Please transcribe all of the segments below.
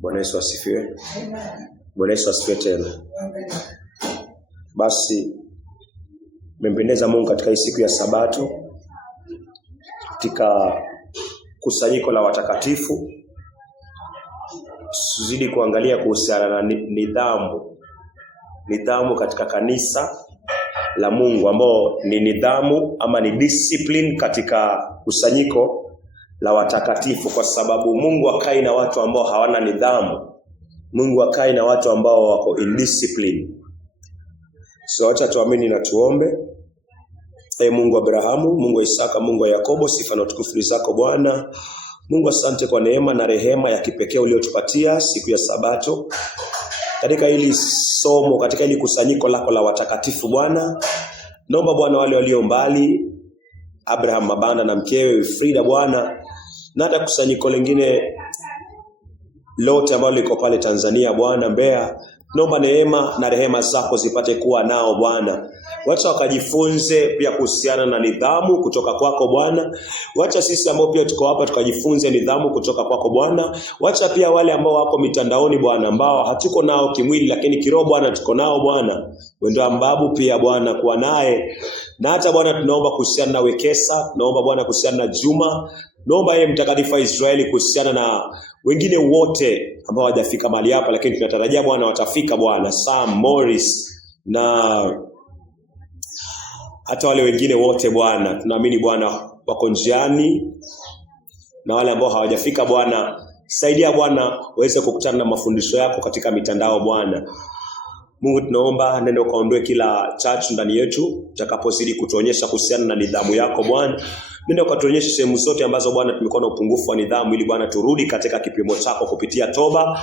Bwana Yesu asifiwe. Bwana Yesu asifiwe tena. Basi mmempendeza Mungu katika hii siku ya Sabato, katika kusanyiko la watakatifu. Tuzidi kuangalia kuhusiana na nidhamu katika kanisa la Mungu, ambao ni nidhamu ama ni discipline katika kusanyiko la watakatifu, kwa sababu Mungu hakai na watu ambao hawana nidhamu. Mungu hakai na watu ambao wako indiscipline. So acha tuamini na tuombe. Mungu wa Abrahamu, Mungu wa Isaka, Mungu wa Yakobo, sifa na utukufu ni zako Bwana. Mungu, asante kwa neema na rehema ya kipekee uliotupatia siku ya Sabato, katika hili somo, katika hili kusanyiko lako la watakatifu Bwana. Naomba Bwana wale walio mbali, Abraham Mabanda na mkewe Frida Bwana, na hata kusanyiko lingine lote ambalo liko pale Tanzania Bwana, Mbeya, naomba neema na rehema zako zipate kuwa nao Bwana. Wacha wakajifunze pia kuhusiana na nidhamu kutoka kwako Bwana. Wacha sisi ambao pia tuko hapa tukajifunze nidhamu kutoka kwako Bwana. Wacha pia wale ambao wako mitandaoni Bwana, ambao hatuko nao kimwili lakini kiroho Bwana tuko nao Bwana. Wendo ambabu pia Bwana kuwa naye. Na hata Bwana tunaomba kuhusiana na Wekesa, tunaomba Bwana kuhusiana na Juma, naomba yeye mtakatifu wa Israeli kuhusiana na wengine wote ambao hawajafika mahali hapa, lakini tunatarajia Bwana watafika Bwana, Sam, Morris na hata wale wengine wote Bwana. Tunaamini Bwana wako njiani, na wale ambao hawajafika Bwana, saidia Bwana waweze kukutana na mafundisho yako katika mitandao Bwana. Mungu tunaomba nenda ukaondoe kila chachu ndani yetu, utakapozidi kutuonyesha kuhusiana na nidhamu yako Bwana. Nenda ukatuonyeshe sehemu zote ambazo Bwana tumekuwa na upungufu wa nidhamu, ili Bwana turudi katika kipimo chako kupitia toba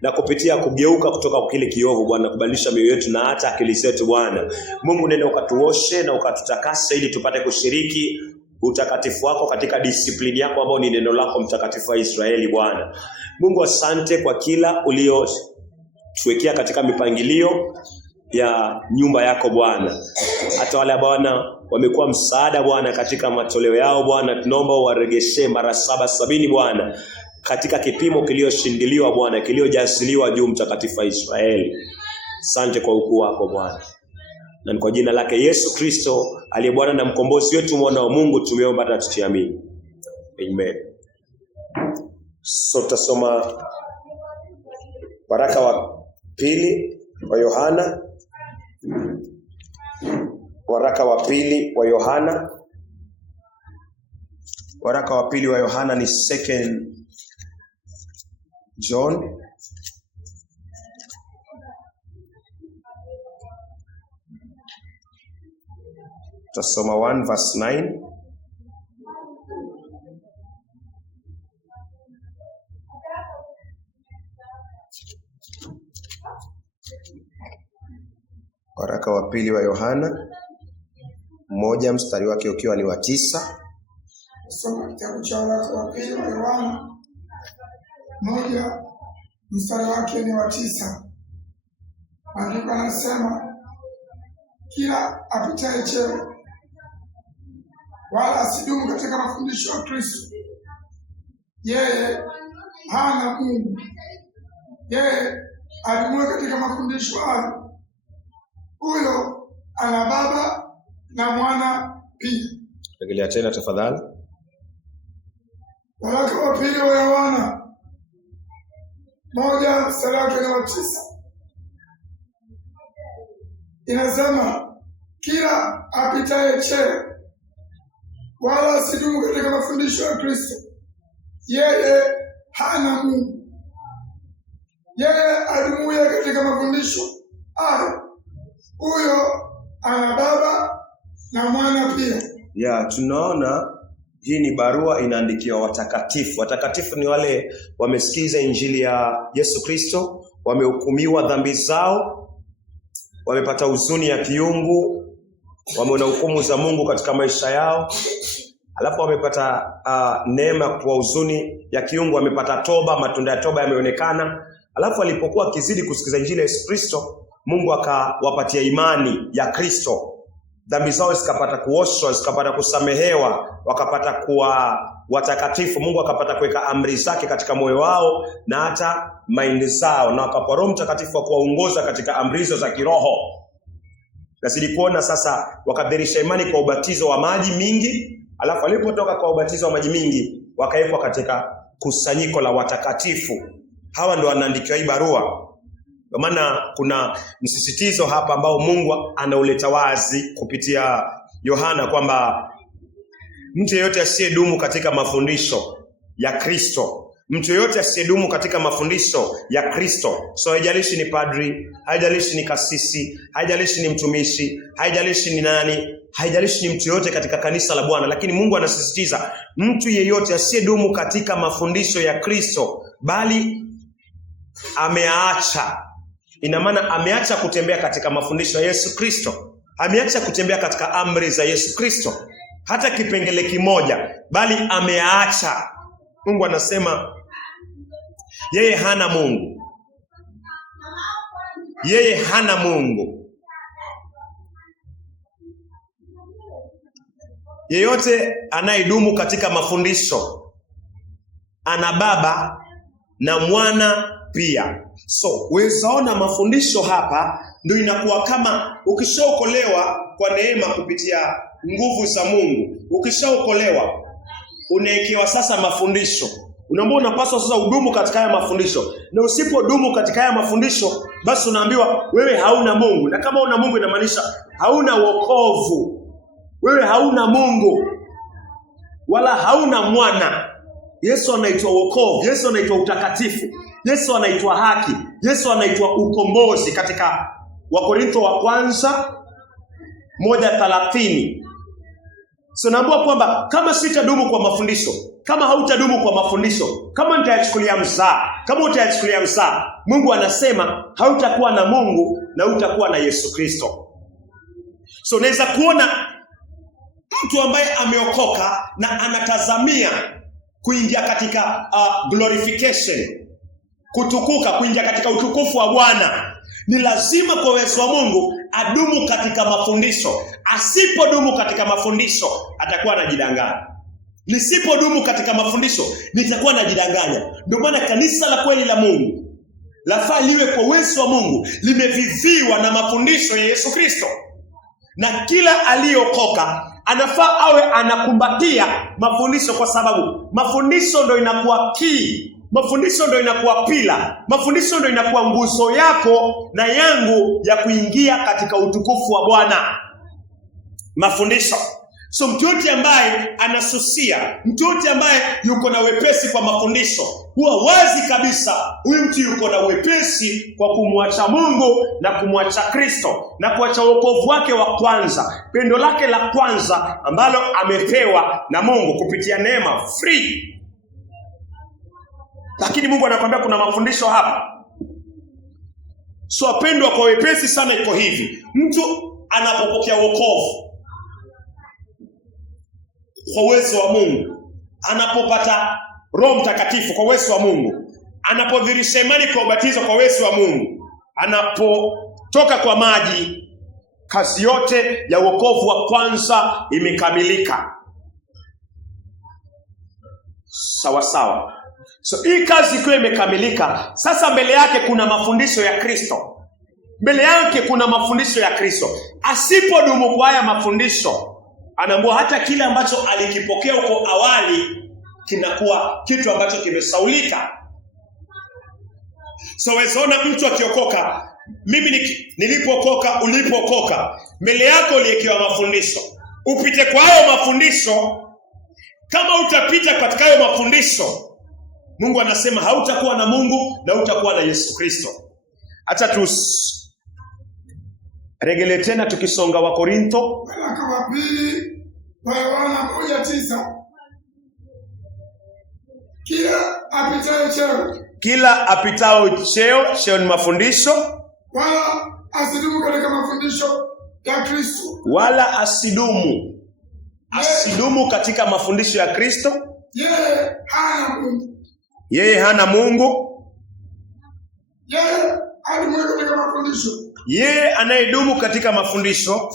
na kupitia kugeuka kutoka kwa kile kiovu Bwana, kubadilisha mioyo yetu na hata akili zetu Bwana. Mungu nenda ukatuoshe na ukatutakase, ili tupate kushiriki utakatifu wako katika disiplini yako ambao ni neno lako mtakatifu wa Israeli Bwana. Mungu asante kwa kila uliotuwekea katika mipangilio ya nyumba yako Bwana. Hata wale Bwana wamekuwa msaada Bwana katika matoleo yao Bwana, tunaomba uwaregeshe mara 770 Bwana, katika kipimo kilioshindiliwa Bwana, kiliojaziliwa juu mtakatifu wa Israeli. Asante kwa ukuu wako Bwana. Na ni kwa jina lake Yesu Kristo aliye Bwana na mkombozi wetu, mwana wa Mungu, tumeomba na tukiamini. Amen. So tutasoma waraka wa pili wa Yohana. Waraka wa pili wa Yohana. Waraka wa pili wa Yohana ni 2 John. Tutasoma 1 verse 9. Waraka wa pili wa Yohana 1 mstari wake ukiwa ni wa 9. Soma kitabu cha waraka wa pili wa Yohana 1 mstari wake ni wa 9. Maandiko yanasema, kila apitaye cheo wala asidumu katika mafundisho ya Kristo, yeye hana Mungu. Yeye adumuye katika mafundisho hayo, huyo ana Baba na Mwana pia. Rejelea tena tafadhali. Waraka wa pili wa Yohana 1 mstari wake ni wa 9. Inasema, kila apitaye cheo wala asidumu katika mafundisho ya Kristo, yeye hana Mungu. Yeye adumuye katika mafundisho hayo, huyo ana Baba na Mwana pia. Tunaona hii ni barua inaandikiwa watakatifu. Watakatifu ni wale wamesikiza injili ya Yesu Kristo, wamehukumiwa dhambi zao, wamepata huzuni ya kiungu, wameona hukumu za Mungu katika maisha yao. Alafu wamepata neema kwa huzuni ya kiungu, wamepata toba, matunda ya toba yameonekana. Alafu alipokuwa kizidi kusikiza injili ya Yesu Kristo, Mungu akawapatia imani ya Kristo. dhambi zao zikapata kuoshwa, zikapata kusamehewa, wakapata kuwa watakatifu. Mungu akapata kuweka amri zake katika moyo wao na hata maindi zao, na wakapata Roho Mtakatifu wa kuwaongoza katika amri hizo za kiroho. Nazidi kuona sasa wakadhihirisha imani kwa ubatizo wa maji mingi, alafu walipotoka kwa ubatizo wa maji mingi wakawekwa katika kusanyiko la watakatifu. Hawa ndio wanaandikiwa hii barua. Kwa maana kuna msisitizo hapa ambao Mungu anauleta wazi kupitia Yohana kwamba mtu yeyote asiyedumu katika mafundisho ya Kristo, mtu yeyote asiyedumu katika mafundisho ya Kristo, so haijalishi ni padri, haijalishi ni kasisi, haijalishi ni mtumishi, haijalishi ni nani, haijalishi ni mtu yeyote katika kanisa la Bwana, lakini Mungu anasisitiza mtu yeyote asiyedumu katika mafundisho ya Kristo bali ameacha. Ina maana ameacha kutembea katika mafundisho ya Yesu Kristo, ameacha kutembea katika amri za Yesu Kristo hata kipengele kimoja, bali ameacha. Mungu anasema yeye hana Mungu, yeye hana Mungu. Yeyote anayedumu katika mafundisho ana Baba na Mwana pia. So wezaona mafundisho hapa ndio inakuwa kama ukishaokolewa kwa neema kupitia nguvu za Mungu, ukishaokolewa unaekewa sasa mafundisho. Unaambiwa unapaswa sasa udumu katika haya mafundisho, na usipodumu katika haya mafundisho basi unaambiwa wewe hauna Mungu. Na kama una Mungu inamaanisha hauna wokovu. Wewe hauna Mungu wala hauna Mwana. Yesu anaitwa wokovu, Yesu anaitwa utakatifu, Yesu anaitwa haki, Yesu anaitwa ukombozi katika Wakorintho wa kwanza 1:30. So naambiwa kwamba kama sitadumu kwa mafundisho, kama hautadumu kwa mafundisho, kama nitayachukulia mzaha, kama utayachukulia mzaha, Mungu anasema hautakuwa na Mungu na hutakuwa na Yesu Kristo. So naweza kuona mtu ambaye ameokoka na anatazamia kuingia katika glorification, kutukuka, kuingia katika utukufu wa Bwana, ni lazima kwa uwezo wa Mungu adumu katika mafundisho. Asipodumu katika mafundisho atakuwa anajidanganya. Nisipodumu katika mafundisho nitakuwa najidanganya. Ndio maana kanisa la kweli la Mungu lafaa liwe kwa uwezo wa Mungu limeviviwa na mafundisho ya Yesu Kristo. Na kila aliyokoka anafaa awe anakumbatia mafundisho, kwa sababu mafundisho ndio inakuwa key, mafundisho ndio inakuwa pila, mafundisho ndio inakuwa nguzo yako na yangu ya kuingia katika utukufu wa Bwana. Mafundisho. So mtu yote ambaye anasusia, mtu yote ambaye yuko na wepesi kwa mafundisho, huwa wazi kabisa huyu mtu yuko na wepesi kwa kumwacha Mungu na kumwacha Kristo na kuacha wokovu wake wa kwanza, pendo lake la kwanza ambalo amepewa na Mungu kupitia neema free. Lakini Mungu anakuambia kuna mafundisho hapa. So apendwa, kwa wepesi sana iko hivi: mtu anapopokea wokovu kwa uwezo wa Mungu, anapopata Roho Mtakatifu kwa uwezo wa Mungu, anapodhihirisha imani kwa ubatizo kwa uwezo wa Mungu, anapotoka kwa maji, kazi yote ya wokovu wa kwanza imekamilika. Sawa sawa. So hii kazi ikiwa imekamilika, sasa mbele yake kuna mafundisho ya Kristo. Mbele yake kuna mafundisho ya Kristo. Asipodumu kwa haya mafundisho, anaambiwa hata kile ambacho alikipokea huko awali kinakuwa kitu ambacho kimesaulika. So wezaona mtu akiokoka, mimi nilipookoka, ulipookoka, mbele yako uliwekewa mafundisho. Upite kwa hayo mafundisho. Kama utapita katika hayo mafundisho, Mungu anasema hautakuwa na Mungu na hutakuwa na Yesu Kristo. Acha regele tena tukisonga Wakorintho. Waraka wa pili wa Yohana 1:9. Kila apitao cheo ni mafundisho, wala asidumu katika mafundisho ya Kristo. Wala asidumu katika mafundisho ya Kristo. Yeye hana Mungu. Yeye hana Mungu. Yeye anayedumu katika mafundisho. Yeye anayedumu katika mafundisho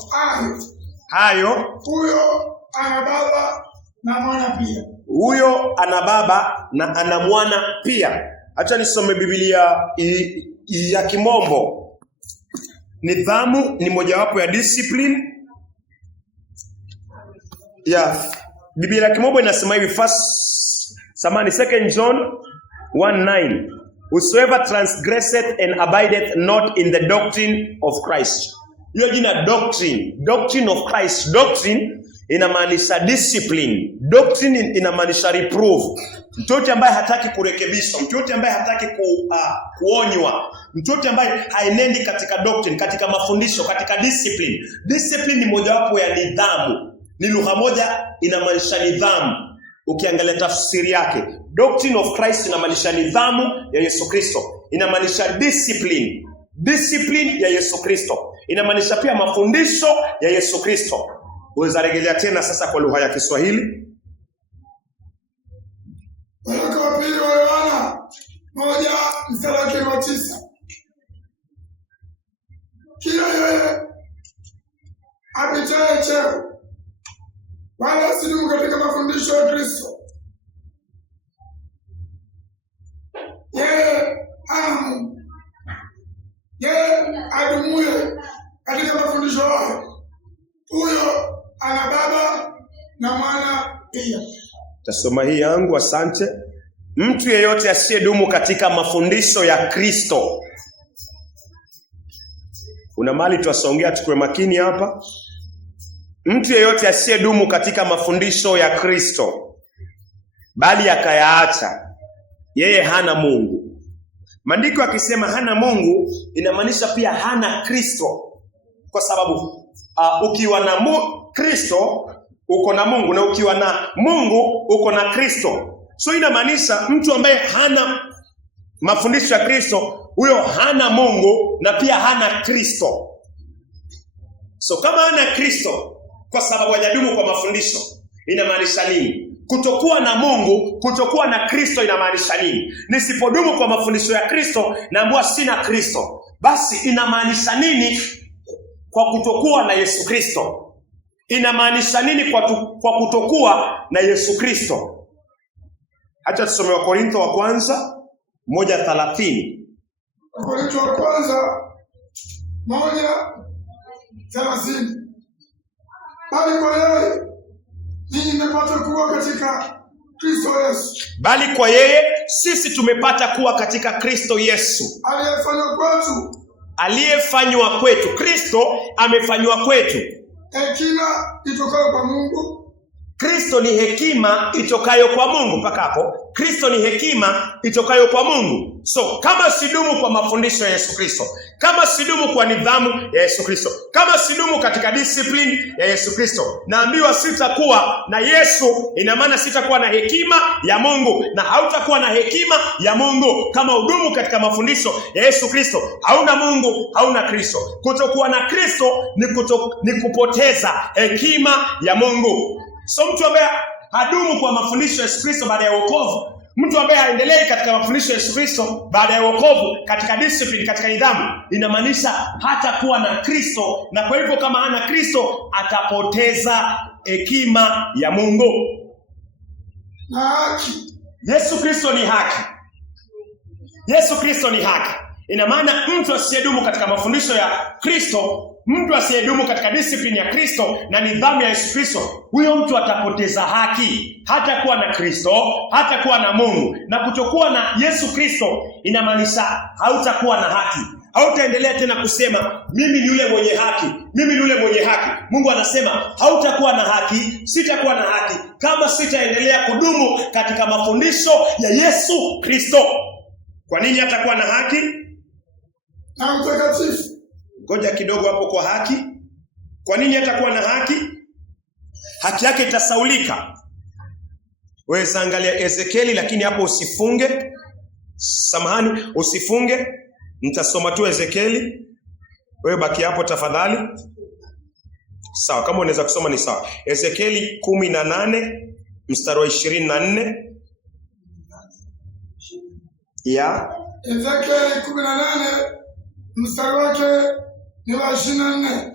hayo, huyo ana baba na mwana pia. Huyo ana baba na ana mwana pia. Acha nisome Biblia ya Kimombo. Nidhamu ni mojawapo ya discipline. Biblia ya Kimombo inasema hivi, 2 John 1:9. Whosoever transgresseth and abideth not in the doctrine of Christ. Hiyo jina doctrine of Christ. Doctrine inamaanisha discipline. Doctrine inamaanisha reproof. Mtu yote ambaye hataki kurekebishwa, mtu yote ambaye hataki kuonywa, mtu yote ambaye haenendi katika doctrine, katika mafundisho, katika discipline. Discipline ni mojawapo ya nidhamu. Ni lugha moja inamaanisha nidhamu. Ukiangalia tafsiri yake, doctrine of Christ inamaanisha nidhamu ya Yesu Kristo. Inamaanisha discipline. Discipline ya Yesu Kristo. Inamaanisha pia mafundisho ya Yesu Kristo. Uweza rejelea tena sasa kwa lugha ya Kiswahili. Waraka wa pili wa Yohana 1:9. Kila yeye apitaye cheo wala asidumu katika mafundisho ya Kristo, yeye hana Mungu. Yeye adumuye katika mafundisho hayo, huyo ana baba na mwana pia. Tasoma hii yangu, asante. Mtu yeyote asiyedumu katika mafundisho ya Kristo. Una mali tuwasongea, tukue makini hapa. Mtu yeyote asiyedumu katika mafundisho ya Kristo bali akayaacha, yeye hana Mungu. Maandiko yakisema hana Mungu inamaanisha pia hana Kristo, kwa sababu ukiwa na Kristo uko na Mungu, na ukiwa na Mungu uko na Kristo. So inamaanisha mtu ambaye hana mafundisho ya Kristo, huyo hana Mungu na pia hana Kristo. So kama hana Kristo kwa sababu hajadumu kwa mafundisho, inamaanisha nini? Kutokuwa na Mungu, kutokuwa na Kristo inamaanisha nini? Nisipodumu kwa mafundisho ya Kristo naambiwa sina Kristo. Basi inamaanisha nini kwa kutokuwa na Yesu Kristo? Inamaanisha nini kwa kutokuwa na Yesu Kristo? Acha tusome Wakorintho wa kwanza 1:30. Wakorintho wa kwanza 1:30. Bali kwa yeye ninyi mmepata kuwa katika Kristo Yesu. Bali kwa yeye sisi tumepata kuwa katika Kristo Yesu, aliyefanywa kwetu. Kristo amefanywa kwetu hekima itokayo kwa Mungu. Kristo ni hekima itokayo kwa Mungu. Mpaka hapo, Kristo ni hekima itokayo kwa Mungu. So kama sidumu kwa mafundisho ya Yesu Kristo, kama sidumu kwa nidhamu ya Yesu Kristo, kama sidumu katika discipline ya Yesu Kristo, naambiwa sitakuwa na Yesu. Ina maana sitakuwa na hekima ya Mungu, na hautakuwa na hekima ya Mungu kama udumu katika mafundisho ya Yesu Kristo. Hauna Mungu, hauna Kristo. Kutokuwa na Kristo ni kupoteza hekima ya Mungu. So mtu ambaye hadumu kwa mafundisho ya Yesu Kristo baada ya wokovu, mtu ambaye haendelei katika mafundisho ya Yesu Kristo baada ya wokovu, katika discipline, katika nidhamu, inamaanisha hatakuwa na Kristo, na kwa hivyo kama hana Kristo atapoteza hekima ya Mungu. Na haki. Yesu Kristo ni haki. Yesu Kristo ni haki. Ina maana mtu asiyedumu katika mafundisho ya Kristo, mtu asiyedumu katika discipline ya Kristo na nidhamu ya Yesu Kristo, huyo mtu atapoteza haki. Hatakuwa na Kristo, hatakuwa na Mungu. Na kutokuwa na Yesu Kristo inamaanisha hautakuwa na haki. Hautaendelea tena kusema mimi ni yule mwenye haki, mimi ni yule mwenye haki. Mungu anasema hautakuwa na haki, sitakuwa na haki kama sitaendelea kudumu katika mafundisho ya Yesu Kristo. Kwa nini hatakuwa na haki? Na mtakatifu. Ngoja kidogo hapo kwa haki. Kwa nini hatakuwa na haki? Haki yake itasaulika. Wewe angalia Ezekieli, lakini hapo usifunge. Samahani, usifunge. Nitasoma tu Ezekieli. Wewe baki hapo tafadhali. Sawa, kama unaweza kusoma ni sawa. Ezekieli 18 mstari wa 24. Ya Ezekieli 18 mstari wake ni wa 24.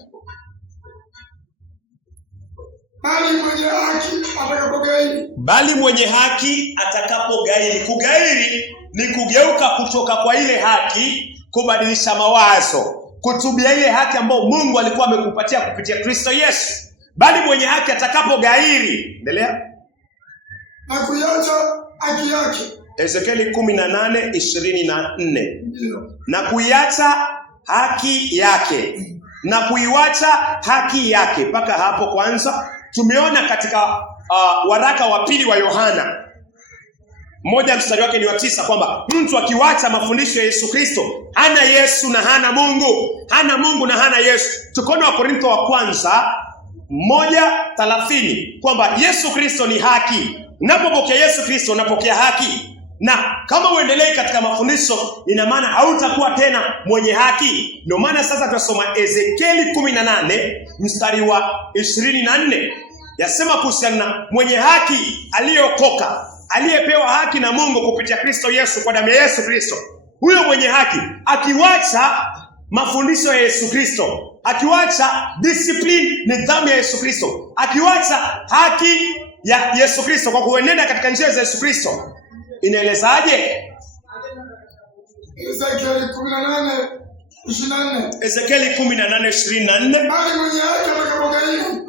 bali mwenye haki atakapogairi. Bali mwenye haki atakapogairi. Kugairi ni kugeuka kutoka kwa ile haki, kubadilisha mawazo, kutubia ile haki ambayo Mungu alikuwa amekupatia kupitia Kristo Yesu. Bali mwenye haki atakapogairi, endelea, na kuiacha haki yake. Ezekieli 18:24. Na kuiacha haki yake, na kuiwacha haki yake. Mpaka hapo kwanza tumeona katika waraka wa pili wa Yohana 1 mstari wake ni wa 9 kwamba mtu akiwacha mafundisho ya Yesu Kristo hana Yesu na hana Mungu, hana Mungu na hana Yesu. Tukaona Wakorintho wa kwanza 1:30 kwamba Yesu Kristo ni haki. Unapopokea Yesu Kristo unapokea haki, na kama uendelee katika mafundisho ina maana hautakuwa tena mwenye haki. Ndio maana sasa tunasoma Ezekieli 18 mstari wa 24, yasema kuhusiana na mwenye haki aliyeokoka, aliyepewa haki na Mungu kupitia Kristo Yesu, kwa damu ya Yesu Kristo. Huyo mwenye haki akiwacha mafundisho ya Yesu Kristo, akiwacha discipline, nidhamu ya Yesu Kristo, akiwacha haki ya Yesu Kristo kwa kuenenda katika njia za Yesu Kristo, inaelezaje? Ezekieli 18:24. Ezekieli 18:24.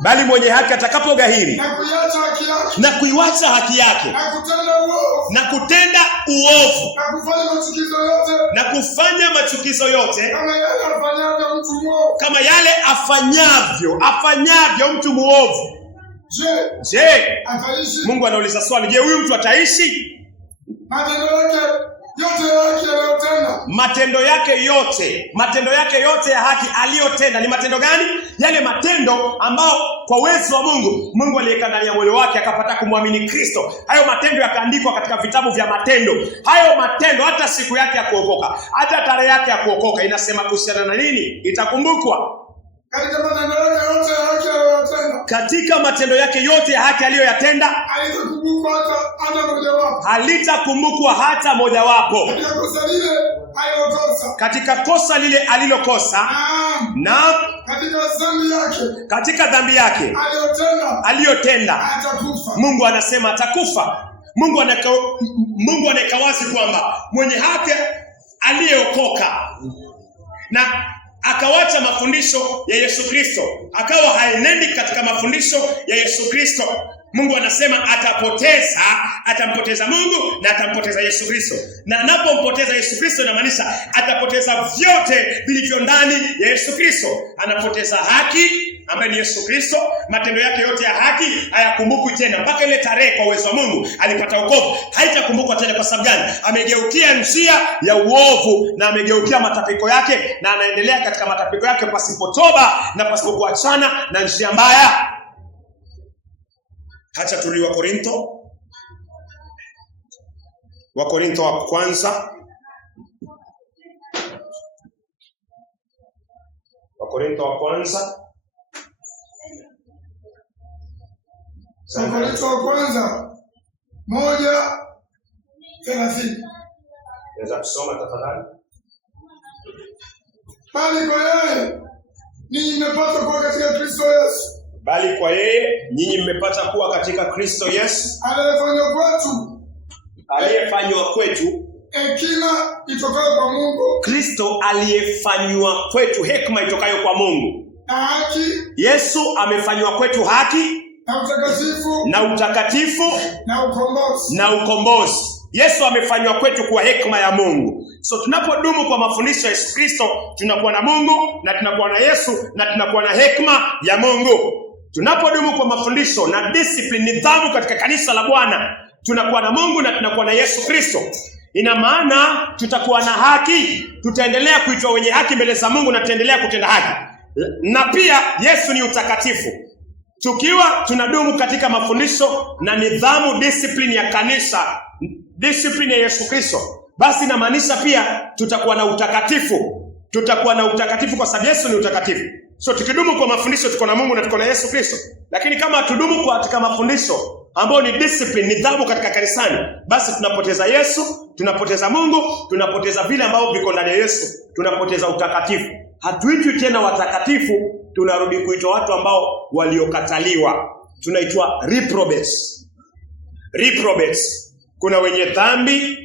Bali mwenye haki atakapoghairi, na kuiacha haki yake, na kuiwacha haki yake, na kutenda uovu, na kufanya machukizo yote, kama yale afanyavyo mtu muovu. Je, Mungu anauliza swali, je, huyu mtu ataishi? Matendo yake yote ya haki aliyotenda ni matendo gani? Yale matendo ambao kwa uwezo wa Mungu aliweka ndani ya moyo wake akapata kumwamini Kristo. Hayo matendo yakaandikwa katika vitabu vya matendo. Hayo matendo, hata siku yake ya kuokoka, hata tarehe yake ya kuokoka inasema kuhusiana na nini? Itakumbukwa. Katika matendo yake yote ya haki aliyoyatenda, halitakumbukwa hata mojawapo. Katika kosa lile alilokosa, na katika dhambi yake aliyotenda, Mungu anasema atakufa. Mungu anaweka wazi kwamba mwenye haki aliyeokoka na akawacha mafundisho ya Yesu Kristo, akawa haenendi katika mafundisho ya Yesu Kristo, Mungu anasema atampoteza Mungu na atampoteza Yesu Kristo. Na anapompoteza Yesu Kristo inamaanisha atapoteza vyote vilivyo ndani ya Yesu Kristo. Anapoteza haki ambaye ni Yesu Kristo. Matendo yake yote ya haki hayakumbukwi tena. Mpaka ile tarehe kwa uwezo wa Mungu alipata wokovu, haitakumbukwa tena. Kwa sababu gani? Amegeukia njia ya uovu na amegeukia matapiko yake, na anaendelea katika matapiko yake pasipo toba na pasipo kuachana na njia mbaya. Hacha tuli Wakorintho wa kwanza. Wakorintho wa kwanza 1:30. Naweza kusoma tafadhali? Bali kwa yeye ninyi mmepata kuwa katika Kristo Yesu. Bali kwa yeye nyinyi mmepata kuwa katika Kristo Yesu, aliyefanywa kwetu hekima itokayo kwa Mungu. Kristo aliyefanywa kwetu hekima itokayo kwa Mungu. Na haki. Yesu amefanywa kwetu haki na utakatifu na ukombozi. Yesu amefanywa kwetu kuwa hekima ya Mungu. So tunapodumu kwa mafundisho ya Yesu Kristo, tunakuwa na Mungu na tunakuwa na Yesu na tunakuwa na hekima ya Mungu. Tunapodumu kwa mafundisho na discipline, nidhamu katika kanisa la Bwana, tunakuwa na Mungu na tunakuwa na Yesu Kristo. Ina maana tutakuwa na haki, tutaendelea kuitwa wenye haki mbele za Mungu na tutaendelea kutenda haki. Na pia Yesu ni utakatifu. Tukiwa tunadumu katika mafundisho na nidhamu, discipline ya kanisa, discipline ya Yesu Kristo, basi inamaanisha pia tutakuwa na utakatifu. Tutakuwa na utakatifu kwa sababu Yesu ni utakatifu. So tukidumu kwa mafundisho tuko na Mungu na tuko na Yesu Kristo. Lakini kama tudumu katika mafundisho ambayo ni discipline, nidhamu katika kanisani, basi tunapoteza Yesu, tunapoteza Mungu, tunapoteza vile ambavyo viko ndani ya Yesu, tunapoteza utakatifu. Hatuitwi tena watakatifu, tunarudi kuitwa watu ambao waliokataliwa. tunaitwa reprobates. Reprobates. Kuna wenye dhambi,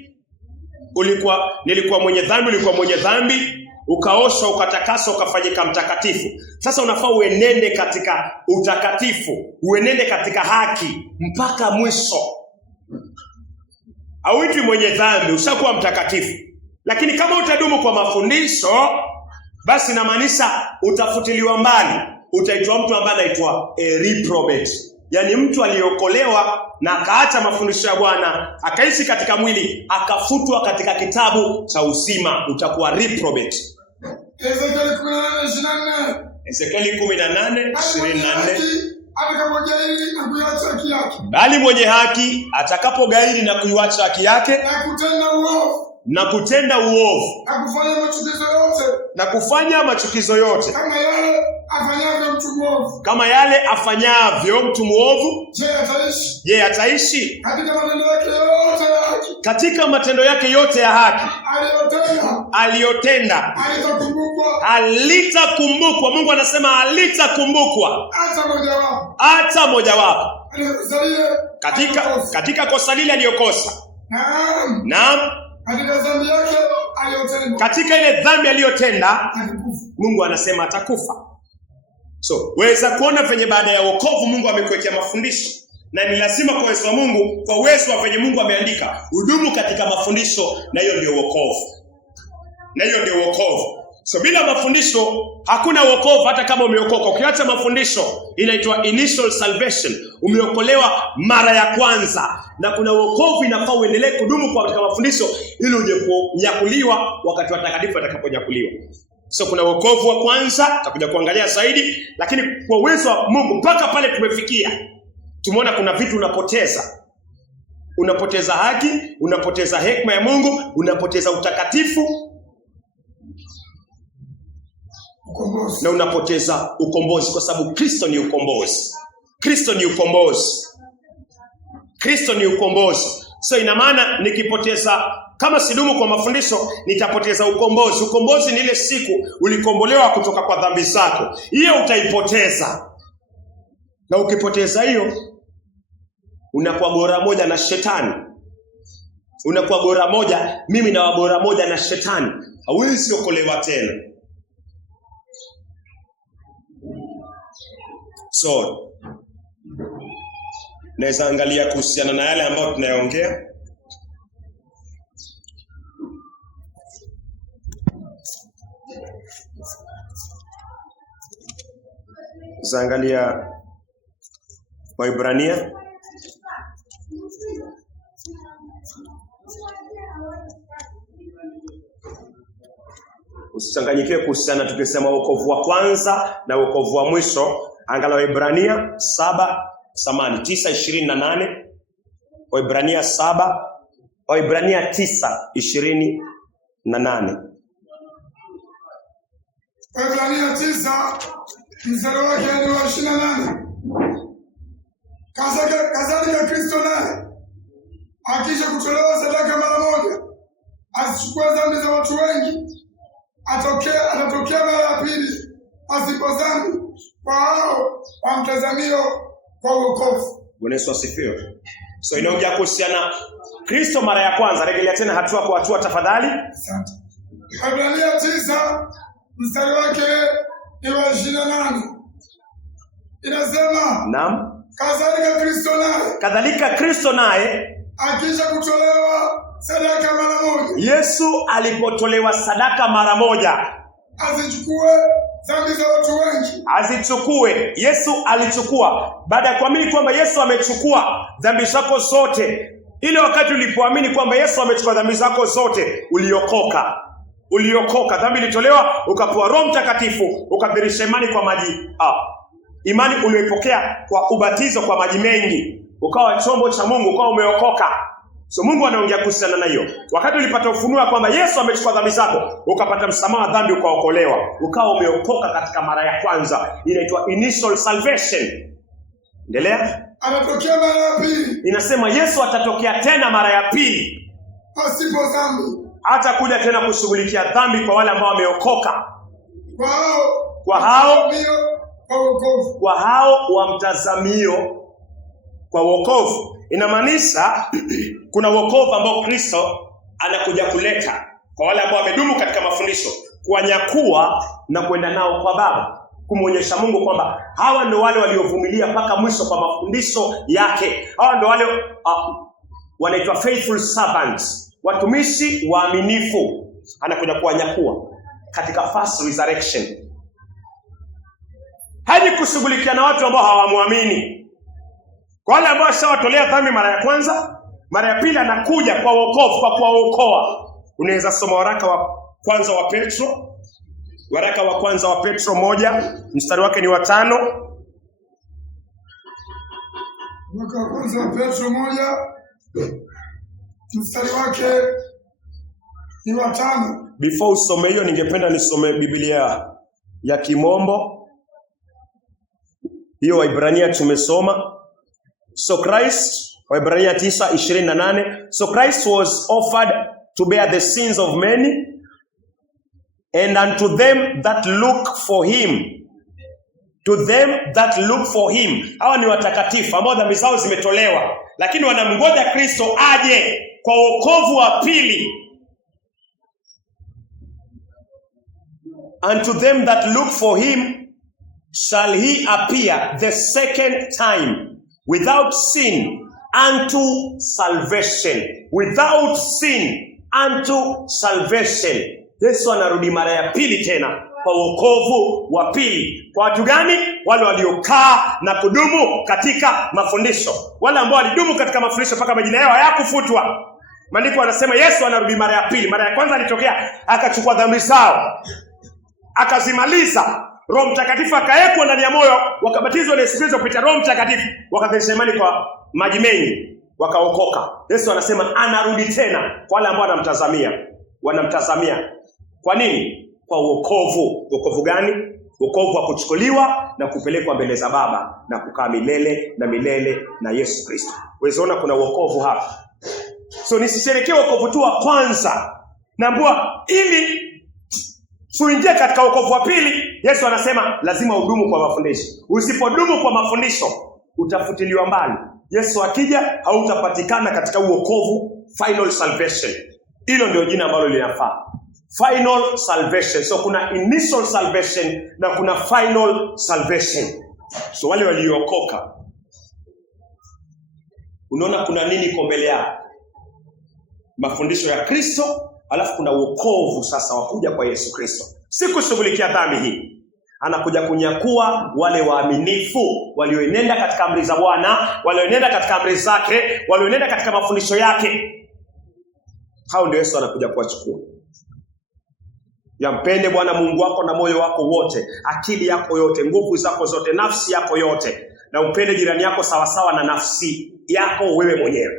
nilikuwa mwenye dhambi, ulikuwa mwenye dhambi, ukaoshwa, ukatakaswa, ukafanyika mtakatifu. Sasa unafaa uenende katika utakatifu, uenende katika haki mpaka mwisho. Hauitwi mwenye dhambi, ushakuwa mtakatifu. Lakini kama utadumu kwa mafundisho, basi inamaanisha utafutiliwa mbali, utaitwa mtu ambaye anaitwa a reprobate. Yaani mtu aliokolewa na akaacha mafundisho ya Bwana, akaishi katika mwili, akafutwa katika kitabu cha uzima, utakuwa reprobate. Ezekieli 18:24. Ezekieli 18:24. Atakapogairi na kuiacha haki yake. Bali mwenye haki atakapogairi na kuiacha haki yake na kutenda uovu na kufanya machukizo yote kama yale afanyavyo mtu muovu, je, ataishi? Katika matendo yake yote ya haki aliyotenda halitakumbukwa. Mungu anasema halitakumbukwa hata mojawapo katika kosa lile aliyokosa. Naam. Katika ile dhambi aliyotenda, Mungu anasema atakufa. So, weza kuona venye baada ya wokovu Mungu amekuwekea mafundisho. Na ni lazima kwa uwezo wa Mungu, kwa uwezo wa venye Mungu ameandika, udumu katika mafundisho, na hiyo ndio wokovu. So bila mafundisho hakuna wokovu, hata kama umeokoka. Ukiacha mafundisho inaitwa initial salvation. Umeokolewa mara ya kwanza. Na kuna wokovu inafaa uendelee kudumu katika mafundisho ili uje kunyakuliwa wakati watakatifu watakaponyakuliwa. So kuna wokovu wa kwanza, tutakuja kuangalia zaidi, lakini kwa uwezo wa Mungu mpaka pale tumefikia. Tumeona kuna vitu unapoteza. Unapoteza haki, unapoteza hekima ya Mungu, unapoteza utakatifu, na unapoteza ukombozi, kwa sababu Kristo ni ukombozi. Kristo ni ukombozi. So ina maana nikipoteza, kama sidumu kwa mafundisho, nitapoteza ukombozi. Ukombozi ni ile siku ulikombolewa kutoka kwa dhambi zako. Hiyo utaipoteza. Na ukipoteza hiyo, unakuwa gora moja na shetani. Mimi na wagora moja na shetani. Hawezi okolewa tena. So, naweza angalia kuhusiana na yale ambayo tunayaongea. Zaangalia Waibrania. Usichanganyikie kuhusiana tukisema wokovu wa kwanza na wokovu wa mwisho. Angalia Waibrania 9:28. Waibrania 9:28. Waibrania 9 mstari wake ni wa 28. Kadhalika Kristo naye akisha kutolewa sadaka mara moja, asichukue dhambi za watu wengi, atatokea mara ya pili asipo dhambi kwa hao wamtazamio kwa wokovu. Bwana Yesu asifiwe. So inaongea kuhusiana Kristo mara ya kwanza. Rejelea tena hatua kwa hatua tafadhali. Asante. Waibrania 9 mstari wake ni wa 28. Inasema, naam, kadhalika Kristo naye akisha kutolewa sadaka mara moja. Yesu alipotolewa sadaka mara moja, azichukue dhambi za watu wengi. Yesu alichukua. Baada ya kuamini kwamba Yesu amechukua dhambi zako zote, ile wakati ulipoamini kwamba Yesu amechukua dhambi zako zote, uliokoka. Dhambi ilitolewa, ukapewa Roho Mtakatifu, ukadhihirisha imani kwa maji. Imani uliyoipokea kwa ubatizo kwa maji mengi, ukawa chombo cha Mungu, ukawa umeokoka. So Mungu anaongea kuhusiana na hiyo. Wakati ulipata ufunuo kwamba Yesu amechukua dhambi zako, ukapata msamaha wa dhambi, ukaokolewa, ukawa umeokoka katika mara ya kwanza. Inaitwa initial salvation. Endelea. Atatokea mara ya pili. Inasema Yesu atatokea tena mara ya pili. Pasipo dhambi. Hata kuja tena kushughulikia dhambi kwa wale ambao wameokoka. Kwa hao wamtazamio kwa wokovu, inamaanisha kuna wokovu ambao Kristo anakuja kuleta kwa wale ambao wamedumu katika mafundisho, kuwanyakua na kwenda nao kwa Baba, kumuonyesha Mungu kwamba hawa ndio wale waliovumilia mpaka mwisho kwa mafundisho yake. Hawa ndio wale wanaitwa faithful servants, watumishi waaminifu. Anakuja kuwanyakua katika first resurrection. Haji kushughulikia na watu ambao hawamwamini. Kwa wale ambao shawatolea dhambi mara ya kwanza, mara ya pili anakuja kwa wokovu, kwa kuwaokoa. Unaweza soma waraka wa kwanza wa Petro. Waraka wa kwanza wa Petro 1, mstari wake ni wa 5. Waraka wa kwanza wa Petro 1, mstari wake ni wa 5. Before usome hiyo, ningependa nisome Biblia ya Kimombo. Hiyo Waibrania tumesoma. So Christ, Waibrania 9:28. So Christ was offered to bear the sins of many, and unto them that look for him. To them that look for him. Hawa ni watakatifu ambao dhambi zao zimetolewa, lakini wanamngoja Kristo aje kwa wokovu wa pili. Unto them that look for him shall he appear the second time without sin unto salvation. Without sin unto salvation. Yesu anarudi mara ya pili tena kwa wokovu wa pili. Kwa watu gani? Wale waliokaa na kudumu katika mafundisho. Wale ambao walidumu katika mafundisho mpaka majina yao hayakufutwa. Maandiko yanasema Yesu anarudi mara ya pili. Mara ya kwanza alitokea akachukua dhambi zao, akazimaliza. Roho Mtakatifu akawekwa ndani ya moyo, wakabatizwa na Yesu Kristo kupitia Roho Mtakatifu, wakadhihirisha imani kwa maji mengi, wakaokoka. Yesu anasema anarudi tena kwa wale ambao wanamtazamia. Kwa nini? Kwa wokovu. Wokovu gani? Wokovu wa kuchukuliwa na kupelekwa mbele za Baba na kukaa milele na milele na Yesu Kristo. Weziona kuna wokovu hapa. So nisisherekee wokovu tu wa kwanza. Naambua ili tuingie katika wokovu wa pili, Yesu anasema lazima udumu kwa mafundisho. Usipodumu kwa mafundisho utafutiliwa mbali. Yesu akija hautapatikana katika wokovu, final salvation. Hilo ndio jina ambalo linafaa. Final salvation. So kuna initial salvation na kuna final salvation. So wale waliokoka, unaona kuna nini kwa mbele yao? Mafundisho ya Kristo, alafu kuna wokovu sasa wakuja kwa Yesu Kristo. Si kushughulikia dhambi hii. Anakuja kunyakua wale waaminifu walioenenda katika amri za Bwana, walioenenda katika amri zake, walioenenda katika mafundisho yake. Hao ndio Yesu anakuja kuwachukua. Yampende Bwana Mungu wako na moyo wako wote, akili yako yote, nguvu zako zote, nafsi yako yote, na umpende jirani yako sawasawa na nafsi yako wewe mwenyewe.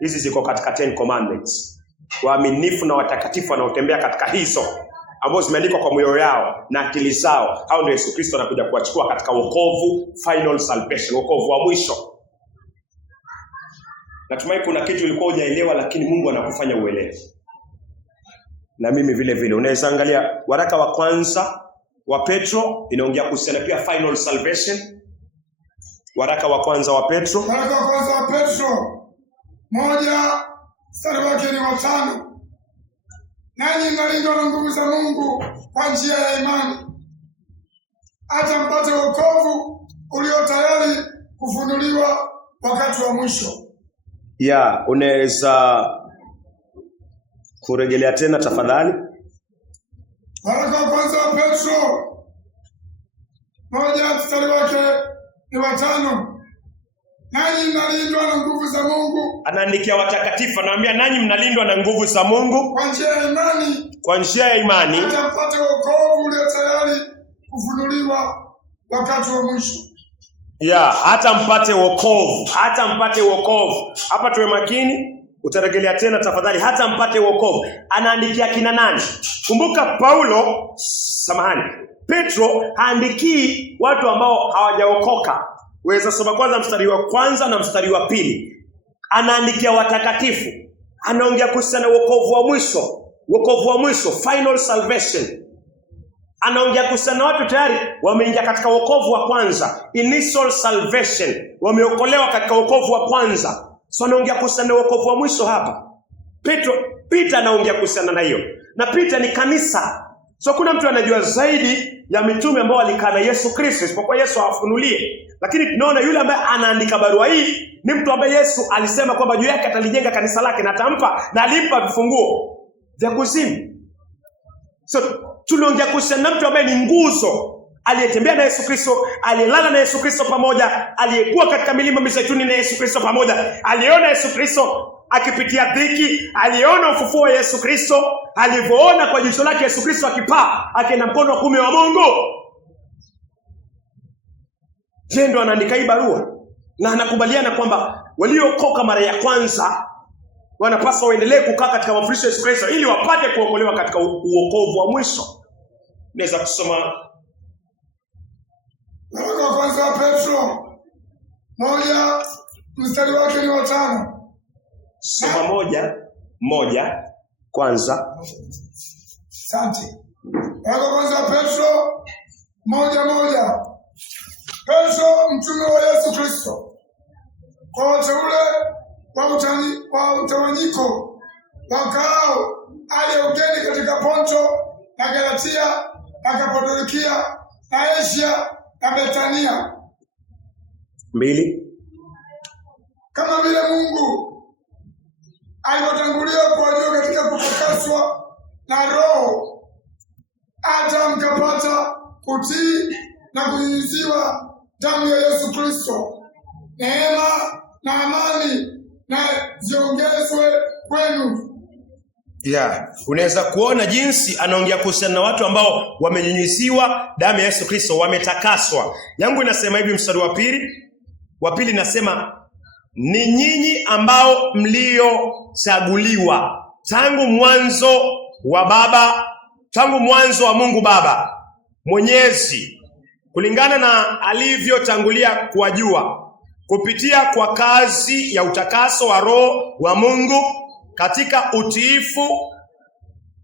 Hizi ziko katika 10 commandments. Waaminifu na watakatifu wanaotembea katika hizo ambazo zimeandikwa kwa moyo yao na akili zao, hao ndio Yesu Kristo anakuja kuwachukua katika wokovu, final salvation, wokovu wa mwisho. Natumai kuna kitu ulikuwa hujaelewa, lakini Mungu anakufanya uelewe. Na mimi vile vile unaweza angalia waraka wa kwanza wa Petro, inaongea kuhusiana pia final salvation. Waraka wa kwanza wa Petro. Waraka wa kwanza wa Petro 1, mstari wake ni wa 5. Nanyi mnalindwa na nguvu za Mungu kwa njia ya imani, hata mpate wokovu ulio tayari kufunuliwa wakati wa mwisho. Unaweza kurejelea tena tafadhali? Waraka wa kwanza wa Petro 1, mstari wake ni wa 5. Nanyi mnalindwa na nguvu za Mungu. Anaandikia watakatifu, anawaambia nanyi mnalindwa na nguvu za Mungu kwa njia ya imani. Kwa njia ya imani. Hata mpate wokovu ulio tayari kufunuliwa wakati wa mwisho. Hata mpate wokovu. Hata mpate wokovu. Hapa tuwe makini. Utarejelea tena tafadhali. Hata mpate wokovu. Anaandikia kina nani? Kumbuka Petro haandikii watu ambao hawajaokoka. Weza soma kwanza mstari wa kwanza na mstari wa pili. Anaandikia watakatifu. Anaongea kuhusiana wokovu wa mwisho. Wokovu wa mwisho, final salvation. anaongea kuhusiana na watu tayari wameingia katika wokovu wa kwanza, initial salvation, wameokolewa katika wokovu wa kwanza. So anaongea kuhusiana na wokovu wa mwisho hapa. Peter anaongea kuhusiana na hiyo, na Peter ni kanisa. So kuna mtu anajua zaidi ya mitume ambao walikaa na Yesu Kristo isipokuwa Yesu awafunulie. Lakini tunaona yule ambaye anaandika barua hii ni mtu ambaye Yesu alisema kwamba juu yake atalijenga kanisa lake na atampa, na alimpa vifunguo vya kuzimu. So tunaongea kuhusiana na mtu ambaye ni nguzo, aliyetembea na Yesu Kristo, aliyelala na Yesu Kristo pamoja, aliyekuwa katika milima mizeituni na Yesu Kristo pamoja, aliona Yesu Kristo akipitia dhiki, aliona ufufuo wa Yesu Kristo, alivyoona kwa jicho lake Yesu Kristo akipaa akienda mkono wa kuume wa Mungu. Ndo anaandika hii barua, na anakubaliana kwamba waliokoka mara ya kwanza wanapaswa waendelee kukaa katika mafundisho ya Yesu Kristo ili wapate kuokolewa katika uokovu wa mwisho. Naweza kusoma waraka wa kwanza wa Petro 1 mstari wake ni 5. Soma moja kwanza. Asante. Waraka wa kwanza wa Petro 1:1. Petro mtume wa Yesu Kristo, kwa wateule wa utawanyiko wakaao aliye ugeni katika Ponto na Galatia na Kapadokia na Asia na Betania. 2. Kama vile Mungu alivyotangulia kuwajua katika kutakaswa na Roho, hata mkapata kutii na kunyunyiziwa damu ya Yesu Kristo, neema na amani na ziongezwe kwenu. Unaweza kuona jinsi anaongea kuhusiana na watu ambao wamenyunyiziwa damu ya Yesu Kristo, wametakaswa. Yangu inasema hivi, mstari wa pili nasema, ni nyinyi ambao mliochaguliwa tangu mwanzo wa Mungu Baba Mwenyezi, kulingana na alivyotangulia kuwajua, kupitia kwa kazi ya utakaso wa Roho wa Mungu katika utiifu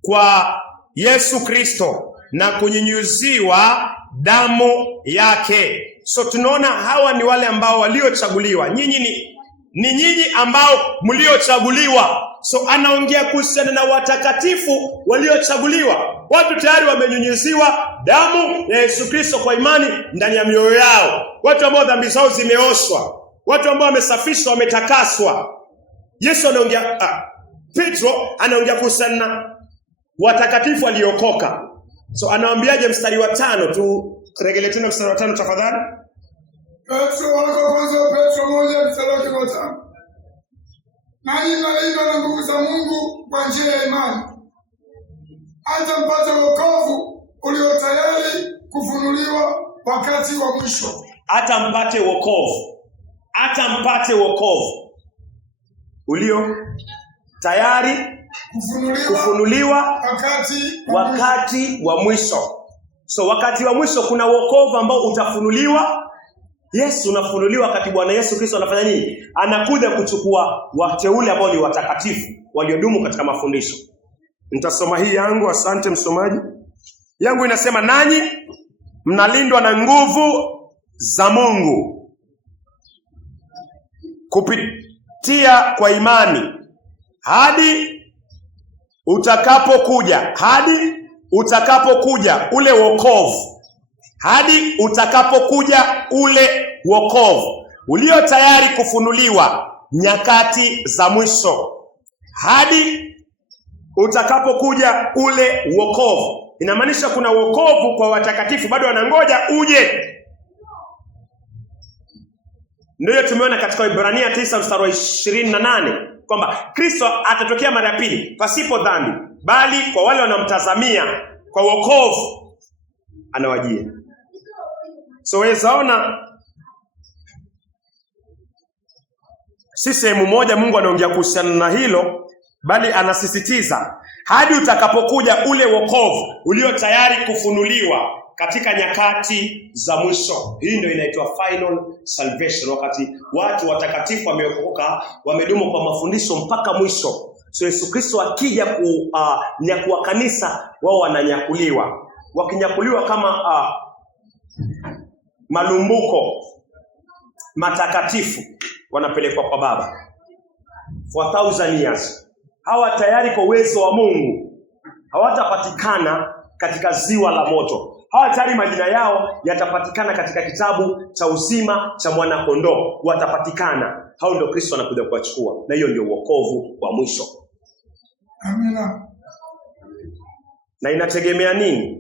kwa Yesu Kristo na kunyunyuziwa damu yake. So tunaona hawa ni wale ambao waliochaguliwa. Nyinyi ni nyinyi ambao mliochaguliwa. So anaongea kuhusiana na watakatifu waliochaguliwa. Watu tayari wamenyunyiziwa damu ya Yesu Kristo kwa imani ndani ya mioyo yao. Watu ambao dhambi zao zimeoshwa. Watu ambao wamesafishwa, wametakaswa. Yesu anaongea, Petro anaongea kuhusiana na watakatifu waliokoka. So anawaambiaje mstari wa 5? Turegelee tena mstari wa 5 tafadhali. Petro waraka wa kwanza Petro 1 mstari wa 5. Nanyi mnalindwa na nguvu za Mungu kwa njia ya imani, hata mpate wokovu ulio tayari kufunuliwa wakati wa mwisho. Hata mpate wokovu ulio tayari kufunuliwa wakati wa mwisho. So wakati wa mwisho kuna wokovu ambao utafunuliwa. Yesu unafunuliwa wakati Bwana Yesu Kristo anafanya nini? Anakuja kuchukua wateule ambao ni watakatifu waliodumu katika mafundisho. Nitasoma hii yangu, asante msomaji. Yangu inasema, nanyi mnalindwa na nguvu za Mungu kupitia kwa imani hadi utakapokuja ule wokovu ulio tayari kufunuliwa nyakati za mwisho. Hadi utakapokuja ule wokovu. Inamaanisha kuna wokovu kwa watakatifu bado wanangoja uje. Ndio tumeona katika Ibrania 9 mstari wa 28 kwamba Kristo atatokea mara ya pili pasipo dhambi, bali kwa wale wanaomtazamia kwa wokovu anawajia. So wezaona si sehemu moja Mungu anaongea kuhusiana na hilo, bali anasisitiza hadi utakapokuja ule wokovu ulio tayari kufunuliwa katika nyakati za mwisho. Hii ndio inaitwa final salvation, wakati watu watakatifu wameokoka, wamedumu kwa mafundisho mpaka mwisho. So Yesu Kristo akija kunyakua kanisa, wao wananyakuliwa. wakinyakuliwa kama malumbuko matakatifu, wanapelekwa kwa Baba for 1000 years. Hawa tayari kwa uwezo wa Mungu hawatapatikana katika ziwa la moto. Hawa tayari majina yao yatapatikana katika kitabu cha uzima cha mwana kondoo, watapatikana. Hao ndio Kristo anakuja kuwachukua, na hiyo ndio wokovu wa mwisho. Amina. Na inategemea nini?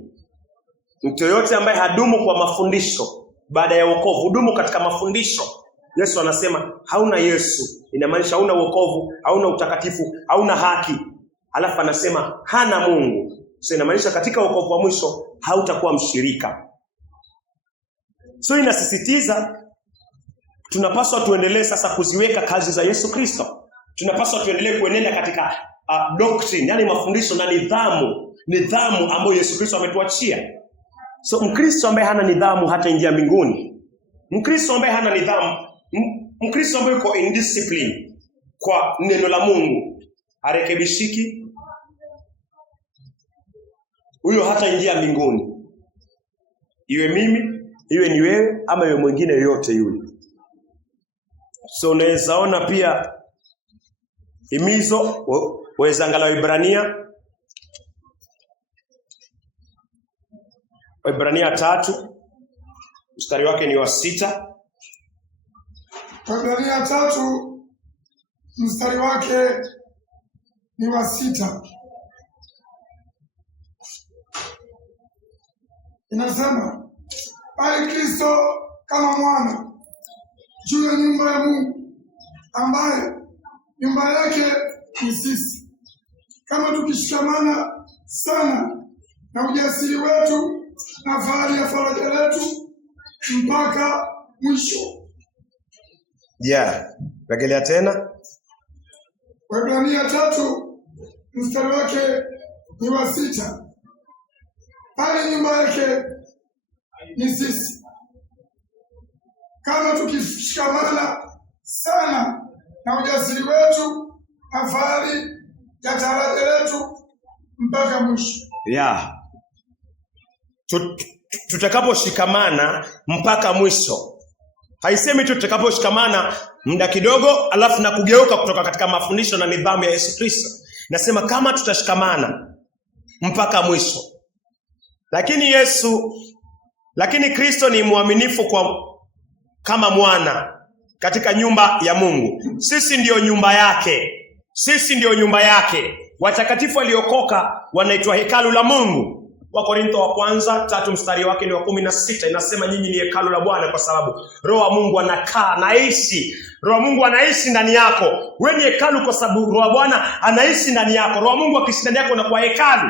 Mtu yoyote ambaye hadumu kwa mafundisho baada ya wokovu, hudumu katika mafundisho. Yesu anasema hauna Yesu, inamaanisha hauna wokovu, hauna utakatifu, hauna haki. Alafu anasema hana Mungu. So inamaanisha katika wokovu wa mwisho hautakuwa mshirika. So inasisitiza tunapaswa tuendelee sasa kuziweka kazi za Yesu Kristo. Tunapaswa tuendelee kuenenda katika doctrine, yani mafundisho na nidhamu ambayo Yesu Kristo ametuachia. So Mkristo ambaye hana nidhamu hataingia mbinguni. Mkristo ambaye hana nidhamu, Mkristo ambaye yuko indiscipline kwa neno la Mungu, harekebishiki, huyo hataingia mbinguni. Iwe mimi, iwe ni wewe, ama iwe mwingine yoyote yule. So unaweza ona pia himizo, waweza angalau Waebrania 3 mstari wake ni wa 6. Waebrania 3 mstari wake ni wa 6. Inasema, bali Kristo kama mwana juu ya nyumba ya Mungu, ambaye nyumba yake ni sisi, kama tukishikamana sana na ujasiri wetu na fahari ya faraja letu mpaka mwisho. Rejelea tena. Waebrania 3 mstari wake ni wa 6. Bali nyumba yake ni sisi, kama tukishikamana sana na ujasiri wetu na fahari ya faraja letu mpaka mwisho. Tutakaposhikamana mpaka mwisho. Haisemi tu tutakaposhikamana muda kidogo alafu na kugeuka kutoka katika mafundisho na nidhamu ya Yesu Kristo. Nasema kama tutashikamana mpaka mwisho. Lakini Kristo ni mwaminifu kama mwana katika nyumba ya Mungu. Sisi ndio nyumba yake. Watakatifu waliokoka wanaitwa hekalu la Mungu. Wakorintho wa kwanza 3 mstari wake ni wa 16 inasema nyinyi ni hekalu la Bwana, kwa sababu Roho wa Mungu anaishi. Roho wa Mungu anaishi ndani yako. Wewe ni hekalu kwa sababu Roho wa Bwana anaishi ndani yako. Roho wa Mungu akiishi ndani yako unakuwa hekalu.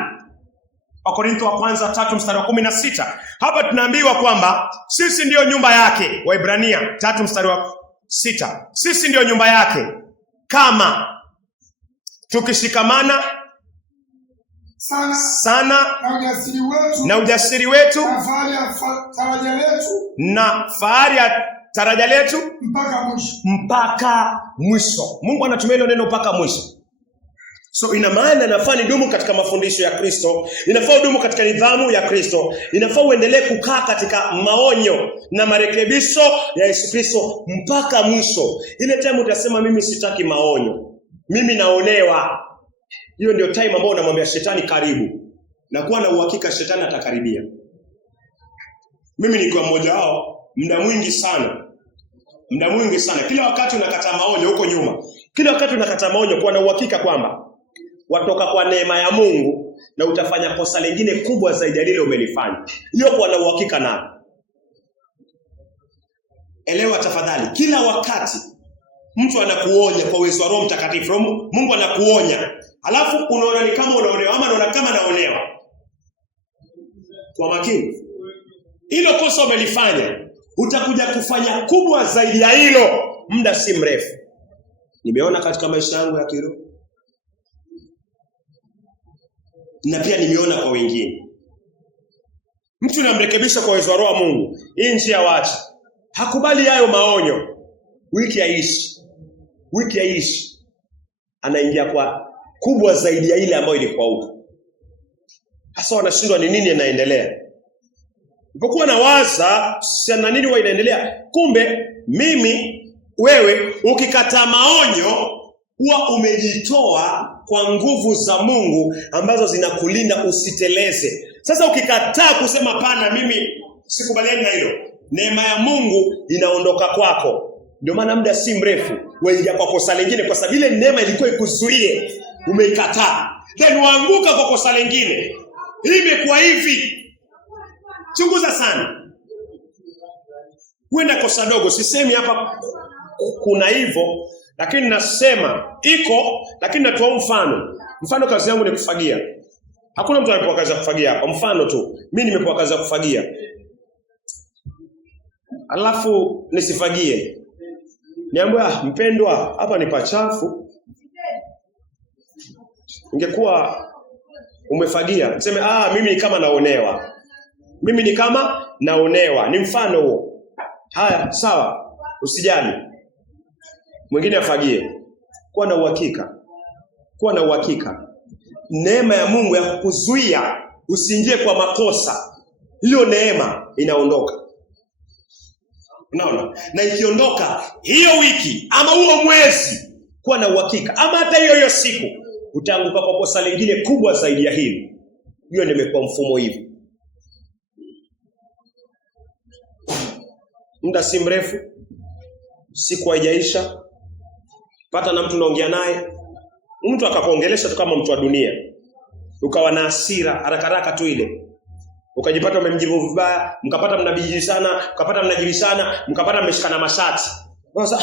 Wakorintho wa kwanza 3 mstari wa 16. Hapa tunaambiwa kwamba sisi ndio nyumba yake. Waebrania 3 mstari wa 6. Sisi ndio nyumba yake kama tukishikamana sana na ujasiri wetu na fahari ya taraja letu mpaka mwisho. Mungu anatumia hilo neno mpaka mwisho. So ina maana inafaa nidumu katika mafundisho ya Kristo, inafaa udumu katika nidhamu ya Kristo, inafaa uendelee kukaa katika maonyo na marekebisho ya Yesu Kristo mpaka mwisho. Ile time utasema mimi sitaki maonyo, mimi naonewa, hiyo ndio time ambayo unamwambia shetani karibu. Na kuwa na uhakika shetani atakaribia. Mimi nilikuwa mmoja wao muda mwingi sana. Kila wakati unakata maonyo huko nyuma. Kila wakati unakata maonyo, kuwa na uhakika kwamba watoka kwa neema ya Mungu na utafanya kosa lingine kubwa zaidi ya lile umelifanya. Hiyo kuwa na uhakika nayo. Elewa tafadhali, kila wakati mtu anakuonya kwa uwezo wa Roho Mtakatifu. Mungu anakuonya. Alafu unaona ni kama unaonewa ama unaona kama naonewa. Kwa makini. Hilo kosa umelifanya, utakuja kufanya kubwa zaidi ya hilo muda si mrefu. Nimeona katika maisha yangu ya kiroho. Na pia nimeona kwa wengine. Mtu anamrekebisha kwa uwezo wa Roho wa Mungu. Hii njia wacha. Hakubali hayo maonyo. Wiki yaishi. Anaingia kwa kubwa zaidi ya ile ambayo ilikuwa huko. Hasa wanashindwa ni nini inaendelea. Unapokuwa na waza na nini huwa inaendelea, kumbe mimi wewe ukikataa maonyo huwa umejitoa kwa nguvu za Mungu ambazo zinakulinda usiteleze. Sasa ukikataa kusema pana, mimi sikubaliani na hilo, neema ya Mungu inaondoka kwako. Ndio maana muda si mrefu waingia kwa kosa lingine, kwa sababu ile neema ilikuwa ikuzuie, umeikataa. Then waanguka kwa kosa lingine. Hii imekuwa hivi. Chunguza sana. Huenda kosa dogo, sisemi hapa kuna hivyo, lakini nasema iko, lakini natoa mfano. Mfano, kazi yangu ni kufagia. Hakuna mtu anayepewa kazi ya kufagia hapa. Mfano tu, mimi nimepewa kazi ya kufagia. Alafu nisifagie. Niambia, mpendwa, hapa ni pachafu. Ingekuwa umefagia, niseme mimi ni kama naonewa. Mimi ni kama naonewa. Ni mfano huo. Haya, sawa. Usijali. Mwingine afagie. Kuwa na uhakika. Kuwa na uhakika. Neema ya Mungu ya kukuzuia usiingie kwa makosa, hiyo neema inaondoka. Unaona? Na ikiondoka hiyo wiki ama huo mwezi, kuwa na uhakika ama hata hiyo siku utaanguka kwa kosa lingine kubwa zaidi ya hili. Hiyo ndio imekuwa mfumo hivi. Muda si mrefu, siku haijaisha, pata na mtu unaongea naye, mtu akakuongelesha tu kama mtu wa dunia, ukawa na hasira haraka tu ile, ukajipata umemjibu vibaya, mkapata mnabijishana, mkapata mnajibishana, mkapata mmeshikana mashati. Sasa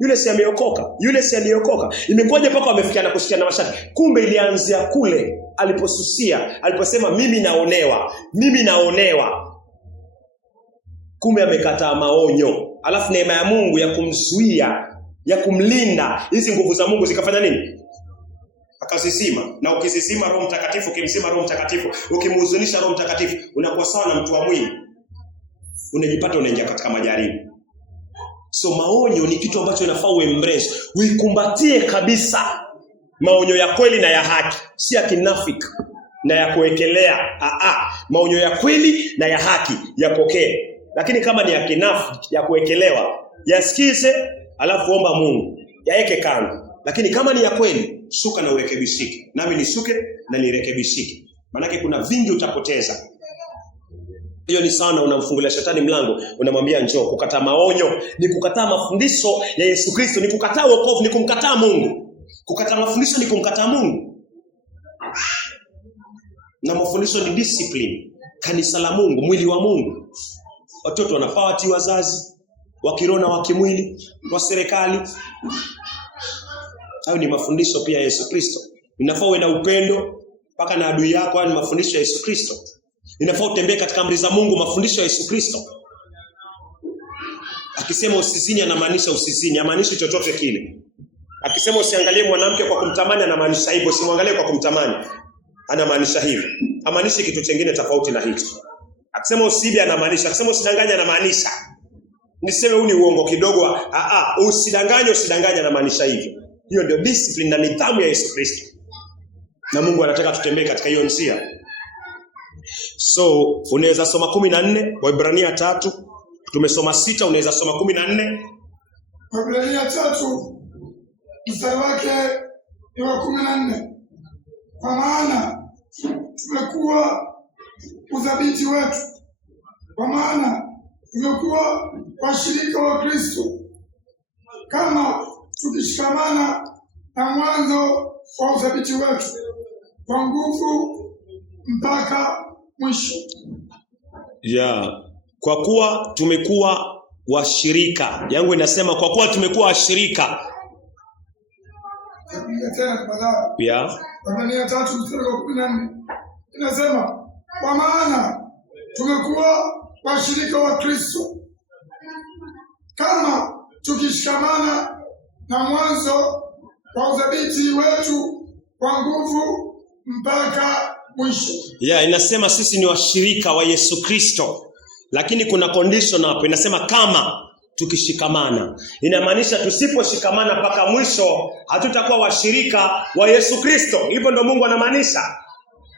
yule si ameokoka, yule si aliokoka. Imekuwaje mpaka wamefikiana kushikiana mashati? Kumbe ilianzia kule aliposusia, aliposema mimi naonewa. Kumbe amekataa maonyo. Alafu neema ya Mungu ya kumzuia, ya kumlinda, hizi nguvu za Mungu zikafanya nini? Akasisima. Na ukisisima Roho Mtakatifu, ukimsima Roho Mtakatifu, ukimhuzunisha Roho Mtakatifu, unakuwa sawa na mtu wa mwili. Unajipata unaingia katika majaribu. So maonyo ni kitu ambacho inafaa uembrace, uikumbatie kabisa. Maonyo ya kweli na ya haki, si ya kinafiki na ya kuekelea. Maonyo ya kweli na ya haki yapokee. Lakini kama ni ya kinafiki, ya kuekelewa, yasikize, alafu omba Mungu, yaeke kando. Lakini kama ni ya kweli, shuka na urekebishike. Nami nisuke na nirekebishike. Manake kuna vingi utapoteza. Hiyo ni sana, unamfungulia shetani mlango, unamwambia njoo. Kukataa maonyo ni kukataa mafundisho ya Yesu Kristo, ni kukataa wokovu, ni kumkataa Mungu. Kukataa mafundisho ni kumkataa Mungu. Na mafundisho ni discipline. Kanisa la Mungu, mwili wa Mungu. Watoto wanafaa watii wazazi, wa kiroho na wa kimwili, wa serikali. Hayo ni mafundisho pia ya Yesu Kristo. Inafaa uwe na upendo mpaka na adui yako, hayo ni mafundisho ya Yesu Kristo. Inafaa utembee katika amri za Mungu, mafundisho ya Yesu Kristo. Akisema usizini anamaanisha usizini, hamaanishi chochote kile. Akisema usiangalie mwanamke kwa kumtamani anamaanisha hivyo, usimwangalie kwa kumtamani anamaanisha hivyo. Hamaanishi kitu kingine tofauti na hicho. Akisema usiibe anamaanisha, akisema usidanganye anamaanisha. Niseme huu ni uongo kidogo, usidanganye anamaanisha hivyo. Hiyo ndio discipline na nidhamu ya Yesu Kristo. Na Mungu anataka tutembee katika hiyo njia. So, unaweza soma 14, Waebrania 3, tumesoma 6, unaweza soma 14. Waebrania 3, mstari wake ni wa 14. Kwa maana tumekuwa udhabiti wetu. Kwa maana tumekuwa washirika wa Kristo, kama tukishikamana na mwanzo wa udhabiti wetu kwa nguvu mpaka mwisho. Kwa kuwa tumekuwa washirika. Yangu inasema kwa kuwa tumekuwa washirika. Waebrania 3 mstari wa 14. Inasema kwa maana tumekuwa washirika wa Kristo, kama tukishikamana na mwanzo wa udhabiti wetu kwa nguvu mpaka mwisho. Inasema sisi ni washirika wa Yesu Kristo. Lakini kuna condition hapo, inasema kama tukishikamana. Inamaanisha tusiposhikamana mpaka mwisho hatutakuwa washirika wa Yesu Kristo. Hivyo ndio Mungu anamaanisha.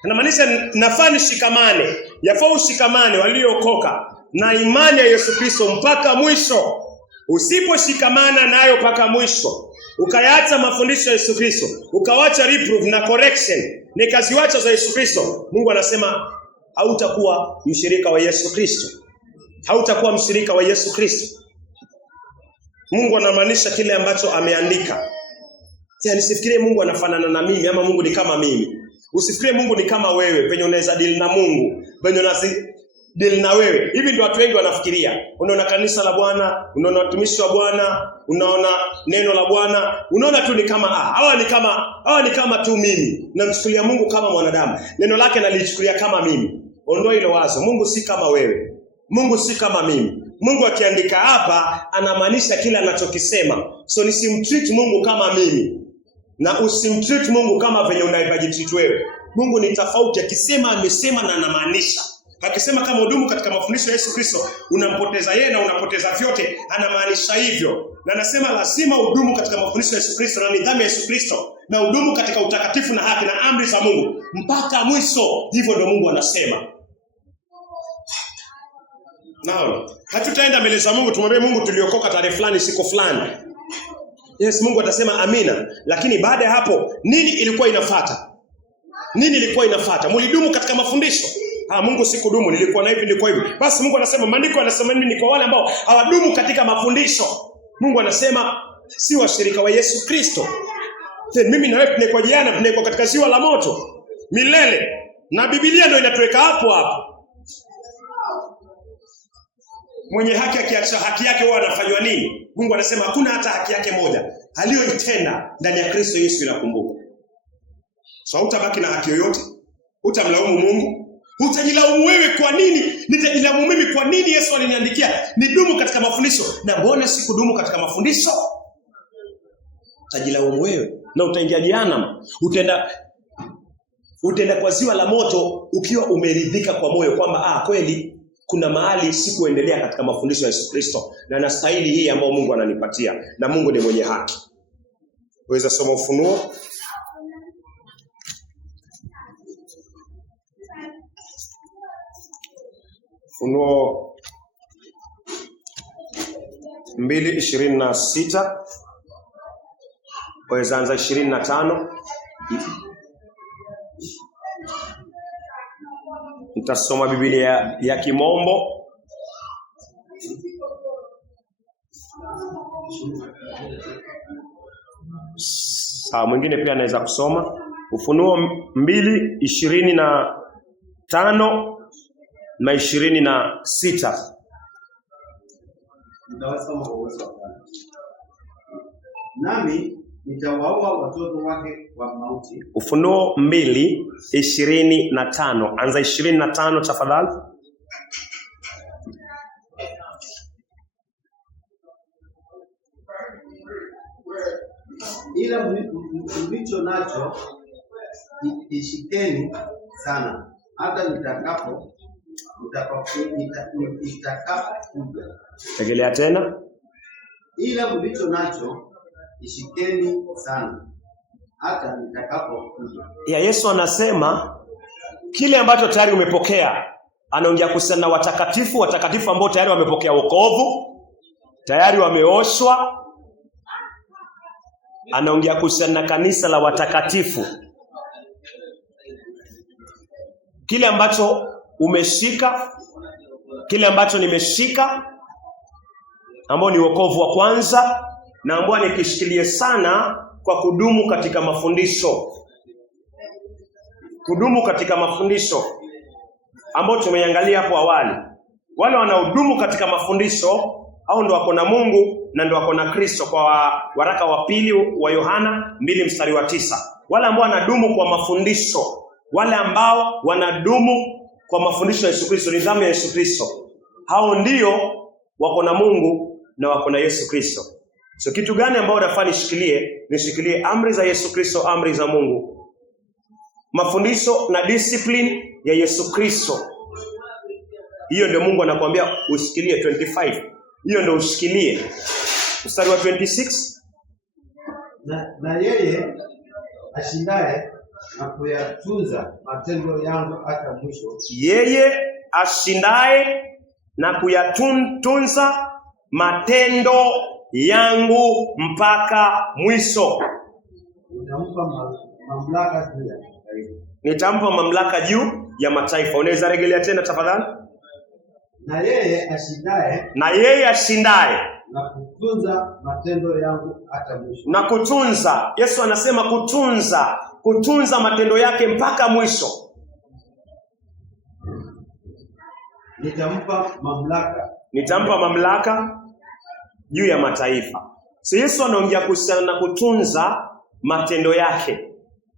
Anamaanisha nafaa nishikamane, yafaa ushikamane waliookoka na imani ya Yesu Kristo mpaka mwisho. Usiposhikamana nayo mpaka mwisho, ukayaacha mafundisho ya Yesu Kristo, ukawacha reproof na correction, nikaziwacha za Yesu Kristo, Mungu anasema hautakuwa mshirika wa Yesu Kristo. Hautakuwa mshirika wa Yesu Kristo. Mungu anamaanisha kile ambacho ameandika. Sasa nisifikirie Mungu anafanana na mimi ama Mungu ni kama mimi. Usifikirie Mungu ni kama wewe, venye unaweza deal na Mungu, venye unaweza deal na wewe. Hivi ndio watu wengi wanafikiria. Unaona kanisa la Bwana, unaona watumishi wa Bwana, unaona neno la Bwana, unaona tu ni kama hawa ni kama tu mimi. Namchukulia Mungu kama mwanadamu. Neno lake nalichukulia kama mimi. Ondoa hilo wazo. Mungu si kama wewe. Mungu si kama mimi. Mungu akiandika hapa anamaanisha kila anachokisema. So nisimtreat Mungu kama mimi na usimtreat Mungu kama venye unavyojitreat wewe. Mungu ni tofauti. Akisema amesema na anamaanisha. Akisema kama hudumu katika mafundisho ya Yesu Kristo, unampoteza yeye na unapoteza vyote, anamaanisha hivyo. Na anasema lazima hudumu katika mafundisho ya Yesu Kristo na nidhamu ya Yesu Kristo, na hudumu katika utakatifu na haki na amri za Mungu mpaka mwisho. Hivyo ndio Mungu anasema. Naam, hatutaenda mbele za Mungu tumwambie Mungu tuliokoka tarehe fulani siku fulani. Yes, Mungu atasema amina. Lakini baada ya hapo nini ilikuwa inafuata? Nini ilikuwa inafuata? Mlidumu katika mafundisho. Mungu sikudumu, nilikuwa na hivi nilikuwa hivi. Basi Mungu anasema, maandiko yanasema nini kwa wale ambao hawadumu katika mafundisho? Mungu anasema si washirika wa Yesu Kristo. Mimi na wewe tunakuwa jana, tunakuwa katika ziwa la moto milele. Na Biblia ndio inatuweka hapo hapo. Mwenye haki akiacha haki yake huwa anafanywa nini? Mungu anasema hakuna hata haki yake moja aliyoitenda ndani ya Kristo Yesu inakumbuka. So hutabaki na haki yoyote. Hutamlaumu Mungu. Utajilaumu wewe kwa nini? Nitajilaumu mimi kwa nini Yesu aliniandikia nidumu katika mafundisho na mbona sikudumu katika mafundisho? Utajilaumu wewe na utaingia jehanamu. Utaenda kwa ziwa la moto ukiwa umeridhika kwa moyo kwamba kweli kuna mahali sikuendelea katika mafundisho ya Yesu Kristo na nastahili hii ambayo Mungu ananipatia, na Mungu ni mwenye haki. Waweza soma Ufunuo Ufunuo 2:26. Waweza anza 25. Nitasoma Biblia ya Kimombo. Sawa, mwingine pia anaweza kusoma Ufunuo 2:25 na 26. Nitawasoma kwa uwezo wa Bwana. Nami nitawaua watoto wake wa mauti. Ufunuo 2:25. Anza 25 tafadhali. Ila mlicho nacho ishikeni sana hata nitakapokuja. Rejelea tena. Ila mlicho nacho ishikeni sana hata nitakapokuja. Yesu anasema kile ambacho tayari umepokea. Anaongea kuhusiana na watakatifu ambao tayari wamepokea wokovu, tayari wameoshwa. Anaongea kuhusiana na kanisa la watakatifu. Kile ambacho umeshika, kile ambacho nimeshika, ambao ni wokovu wa kwanza, na ambao nikishikilie sana kwa kudumu katika mafundisho. Kudumu katika mafundisho ambao tumeangalia hapo awali. Wale wanaodumu katika mafundisho hao ndio wako na Mungu na ndio wako na Kristo, kwa waraka wa pili wa Yohana 2:9. Wale ambao wanadumu kwa mafundisho, wale ambao wanadumu kwa mafundisho ya Yesu Kristo, nidhamu ya Yesu Kristo, hao ndio wako na Mungu na wako na Yesu Kristo. So kitu gani ambao nafaa nishikilie? Nishikilie amri za Yesu Kristo, amri za Mungu, mafundisho na discipline ya Yesu Kristo. Hiyo ndio Mungu anakuambia ushikilie. 25. Hiyo ndio ushikilie. Mstari wa 26. Na yeye ashindaye na kuyatunza matendo yangu hata mwisho. Yeye ashindaye na kuyatunza matendo yangu mpaka mwisho. Nitampa mamlaka juu ya mataifa. Nitampa mamlaka juu ya mataifa. Unaweza rejelea tena tafadhali? Na yeye ashindaye na kutunza matendo yangu hata mwisho. Na kutunza. Yesu anasema kutunza matendo yake mpaka mwisho. Nitampa mamlaka juu ya mataifa. So Yesu anaongea kuhusiana na kutunza matendo yake.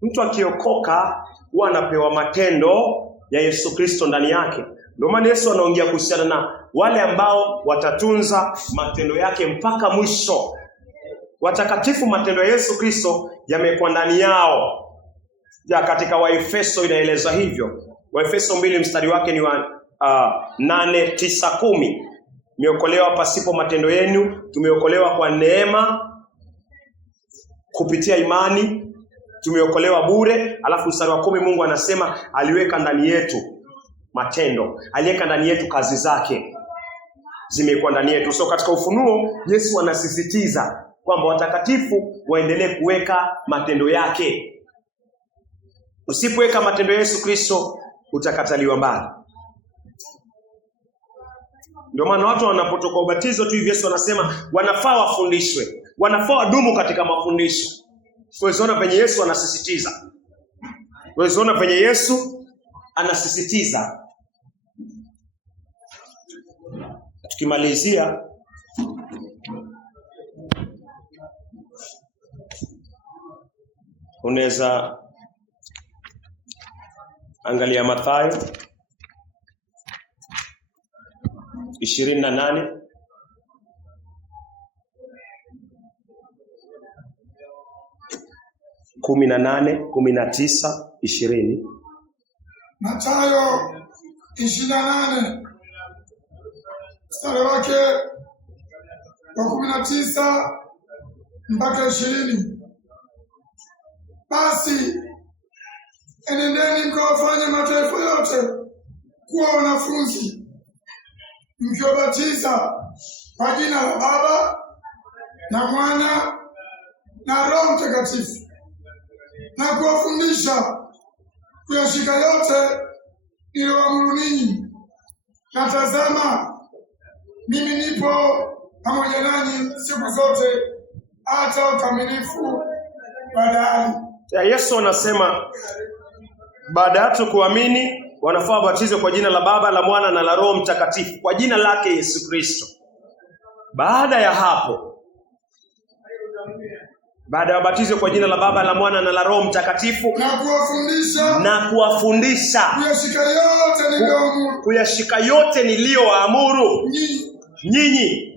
Mtu akiokoka huwa anapewa matendo ya Yesu Kristo ndani yake. Ndio maana Yesu anaongea kuhusiana na wale ambao watatunza matendo yake mpaka mwisho. Watakatifu, matendo ya Yesu Kristo yamekuwa ndani yao. Ya katika Waefeso inaeleza hivyo. Waefeso 2 mstari wake ni 8, 9, 10. Mmeokolewa pasipo matendo yenu, tumeokolewa kwa neema kupitia imani, tumeokolewa bure. Alafu mstari wa 10 Mungu anasema aliweka ndani yetu matendo, aliweka ndani yetu kazi zake zimekuwa ndani yetu. So katika Ufunuo Yesu anasisitiza kwamba watakatifu waendelee kuweka matendo yake. Usipoweka matendo ya Yesu Kristo utakataliwa mbali. Ndio maana watu wanapotoka ubatizo tu hivi Yesu anasema wanafaa wafundishwe, wanafaa wadumu katika mafundisho. Uwezoona venye Yesu anasisitiza. Uwezoona venye Yesu anasisitiza. Tukimalizia unaweza angalia Mathayo 28 18, 19, 20. Mathayo 28 mstari wake wa 19 mpaka 20. Basi enendeni mkawafanye mataifa yote kuwa wanafunzi, mkiwabatiza kwa jina la Baba na Mwana na Roho Mtakatifu, na kuwafundisha kuyashika yote niliyowaamuru ninyi. Na tazama, mimi nipo pamoja nanyi siku zote hata ukamilifu wa dahari. Yesu anasema baada ya kuamini wanafaa wabatizwe kwa jina la Baba, la Mwana na la Roho Mtakatifu, kwa jina lake Yesu Kristo. Baada ya hapo, baada ya wabatizwe kwa jina la Baba, la Mwana na la Roho Mtakatifu, na kuwafundisha kuyashika yote niliyowaamuru nyinyi.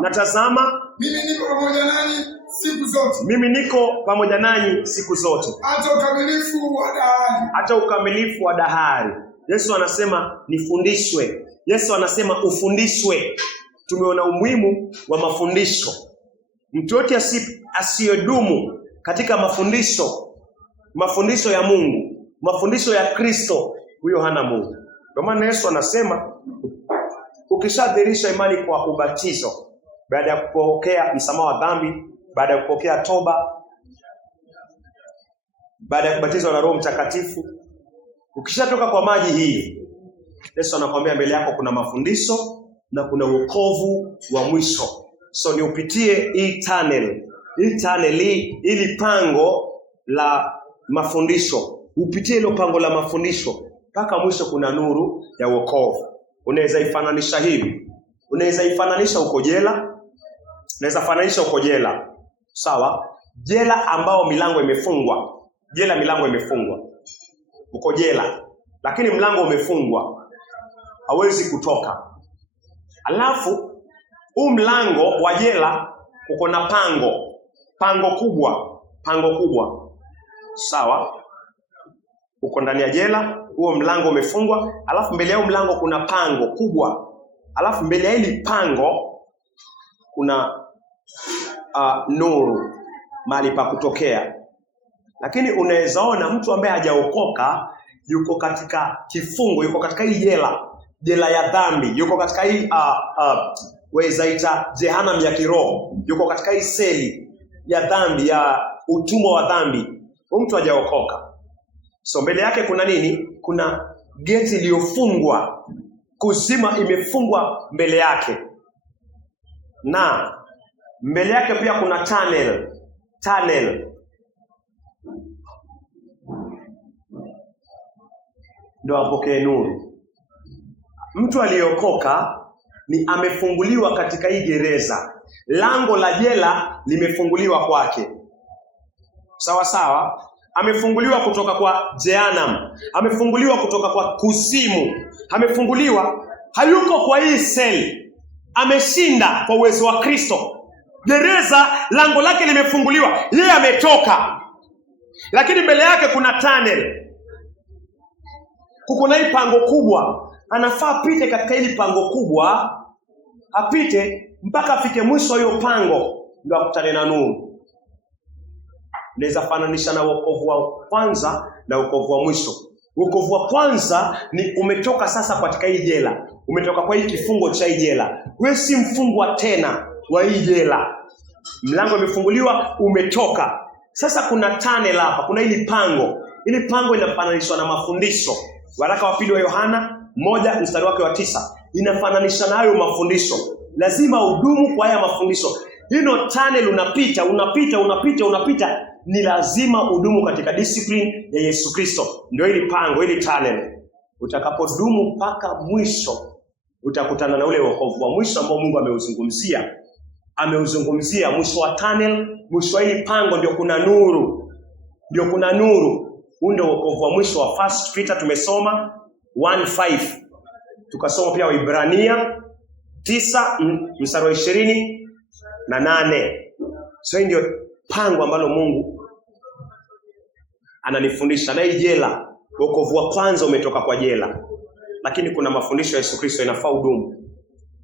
Na tazama mimi niko pamoja nanyi siku zote. Mimi niko pamoja nanyi siku zote hata ukamilifu wa dahari. Hata ukamilifu wa dahari. Yesu anasema nifundishwe. Yesu anasema ufundishwe. Tumeona umuhimu wa mafundisho. Mtu yote asiyedumu katika mafundisho ya Mungu, mafundisho ya Kristo, huyo hana Mungu. Kwa maana Yesu anasema ukishadhihirisha imani kwa ubatizo, baada ya kupokea msamaha wa dhambi, baada ya kupokea toba, baada ya kubatizwa na Roho Mtakatifu, ukishatoka kwa maji hii, Yesu anakuambia mbele yako kuna mafundisho na kuna wokovu wa mwisho. So ni upitie hii tunnel, ili pango la mafundisho. Upitie hilo pango la mafundisho mpaka mwisho kuna nuru ya wokovu. Unaweza ifananisha hivi. Unaweza ifananisha uko jela. Unaweza fananisha uko jela. Sawa? Jela ambao milango imefungwa. Jela milango imefungwa. Uko jela, lakini mlango umefungwa. Hauwezi kutoka. Alafu huu mlango wa jela uko na pango kubwa. Sawa? Uko ndani ya jela, huo mlango umefungwa, alafu mbele ya mlango kuna pango kubwa. Alafu mbele ya hili pango kuna nuru, mahali pa kutokea. Lakini unaweza ona mtu ambaye hajaokoka yuko katika kifungo, yuko katika hii jela ya dhambi, yuko katika hii wezaita jehanamu ya kiroho, yuko katika hii seli ya dhambi, ya utumwa wa dhambi. Mtu hajaokoka. So mbele yake kuna nini? Kuna geti iliyofungwa, kuzima imefungwa mbele yake, na mbele yake pia kuna tunnel ndio apokee nuru. Mtu aliyeokoka ni amefunguliwa katika hii gereza, lango la jela limefunguliwa kwake, sawa sawa. Amefunguliwa kutoka kwa jehanamu, amefunguliwa kutoka kwa kuzimu, amefunguliwa, hayuko kwa hii seli, ameshinda kwa uwezo wa Kristo. Gereza lango lake limefunguliwa, yeye ametoka, lakini mbele yake kuna tunnel, kuna hii pango kubwa. Anafaa apite katika hili pango kubwa, apite mpaka afike mwisho hiyo pango, ndio akutane na nuru. Naweza fananisha na wokovu wa kwanza na wokovu wa mwisho. Wokovu wa kwanza ni umetoka sasa katika hii jela, umetoka kwa hii kifungo cha hii jela, wewe si mfungwa tena wa hii jela, mlango umefunguliwa, umetoka. Sasa kuna tunnel hapa, kuna hili pango. Hili pango inafananishwa na mafundisho. Waraka wa pili wa Yohana 1 mstari wake wa 9 inafananisha na hayo mafundisho. Lazima udumu kwa haya mafundisho. Hino tunnel unapita, ni lazima udumu katika discipline ya Yesu Kristo. Ndio hili pango, hili tunnel. Utakapodumu mpaka mwisho, utakutana na ule wokovu wa mwisho ambao Mungu ameuzungumzia. Mwisho wa tunnel, mwisho wa hili pango ndio kuna nuru. Huu ndio wokovu wa mwisho wa 1 Peter. Tumesoma 1:5. Tukasoma pia Waebrania 9 mstari wa 28. So hii ndio pango ambalo Mungu ananifundisha. Na hii jela, wokovu wa kwanza umetoka kwa jela, lakini kuna mafundisho ya Yesu Kristo inafaa udumu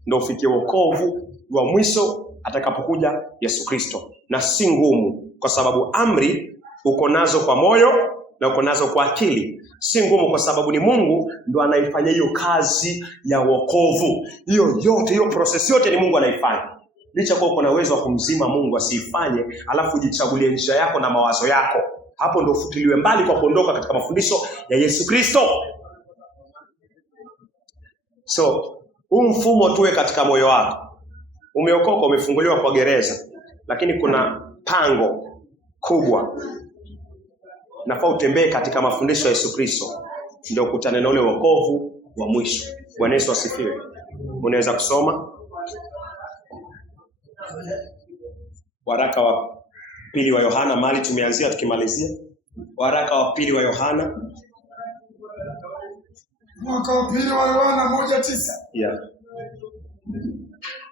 ndio ufikie wokovu wa mwisho atakapokuja Yesu Kristo. Na si ngumu, kwa sababu amri uko nazo kwa moyo na uko nazo kwa akili. Si ngumu kwa sababu ni Mungu ndo anaifanya hiyo kazi ya wokovu. Hiyo process yote ni Mungu anaifanya. Licha kwa uko na uwezo wa kumzima Mungu asifanye, alafu ujichagulie njia yako na mawazo yako, hapo ndo ufutiliwe mbali kwa kuondoka katika mafundisho ya Yesu Kristo. So, huu mfumo tuwe katika moyo wako. Umeokoka, umefunguliwa kwa gereza, lakini kuna pango kubwa. Nafaa utembee katika mafundisho ya Yesu Kristo ndio ukutane na ule wokovu wa mwisho. Bwana Yesu asifiwe. Unaweza kusoma waraka wa pili wa Yohana, mahali tumeanzia tukimalizia. Waraka wa pili wa Yohana, mwaka wa pili wa Yohana 1:9. Yeah.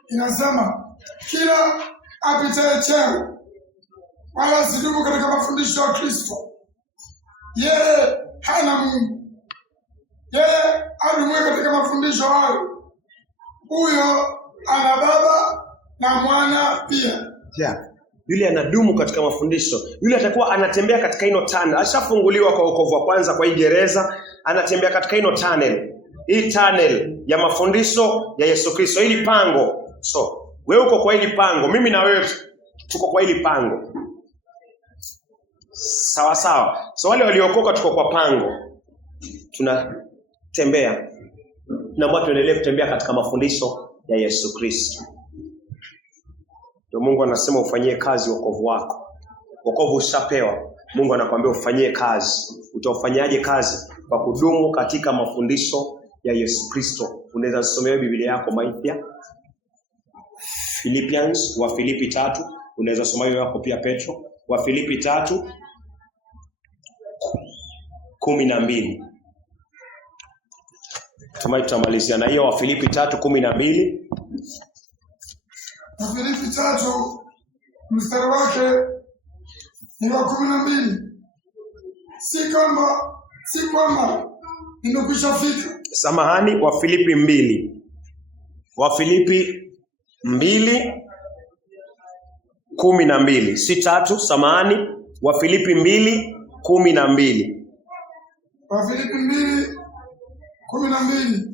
Inasema, kila apitaye cheo wala sidumu katika mafundisho ya Kristo, yeye hana Mungu. Yeye adumuye katika mafundisho hayo, huyo ana Baba na Mwana pia. Yeah. Yule anadumu katika mafundisho, yule atakuwa anatembea katika ino tunnel. Ashafunguliwa kwa wokovu wa kwanza kwa hii gereza, anatembea katika ino tunnel. Hii tunnel ya mafundisho ya Yesu Kristo, hili pango. So, wewe uko kwa hili pango, mimi na wewe tuko kwa hili pango. Sawa sawa. So wale waliokoka tuko kwa pango, tunatembea. Tunaomba tuendelee kutembea katika mafundisho ya Yesu Kristo. Ndio Mungu anasema ufanyie kazi wokovu wako. Wokovu ushapewa. Mungu anakuambia ufanyie kazi. Utafanyaje kazi? Kwa kudumu katika mafundisho ya Yesu Kristo. Unaweza kusomea Biblia yako mpya. Philippians, wa Filipi 3, unaweza soma hiyo yako pia Petro, wa Filipi 3:12. Tutamalizia na hiyo wa Filipi 3:12. Wa Filipi 3 mstari wake ni wa 12. Si kwamba nimekwisha fika. Samahani, wa Filipi 2. Wa Filipi 2:12. Si 3, samahani. Wafilipi 2:12. Wafilipi 2:12.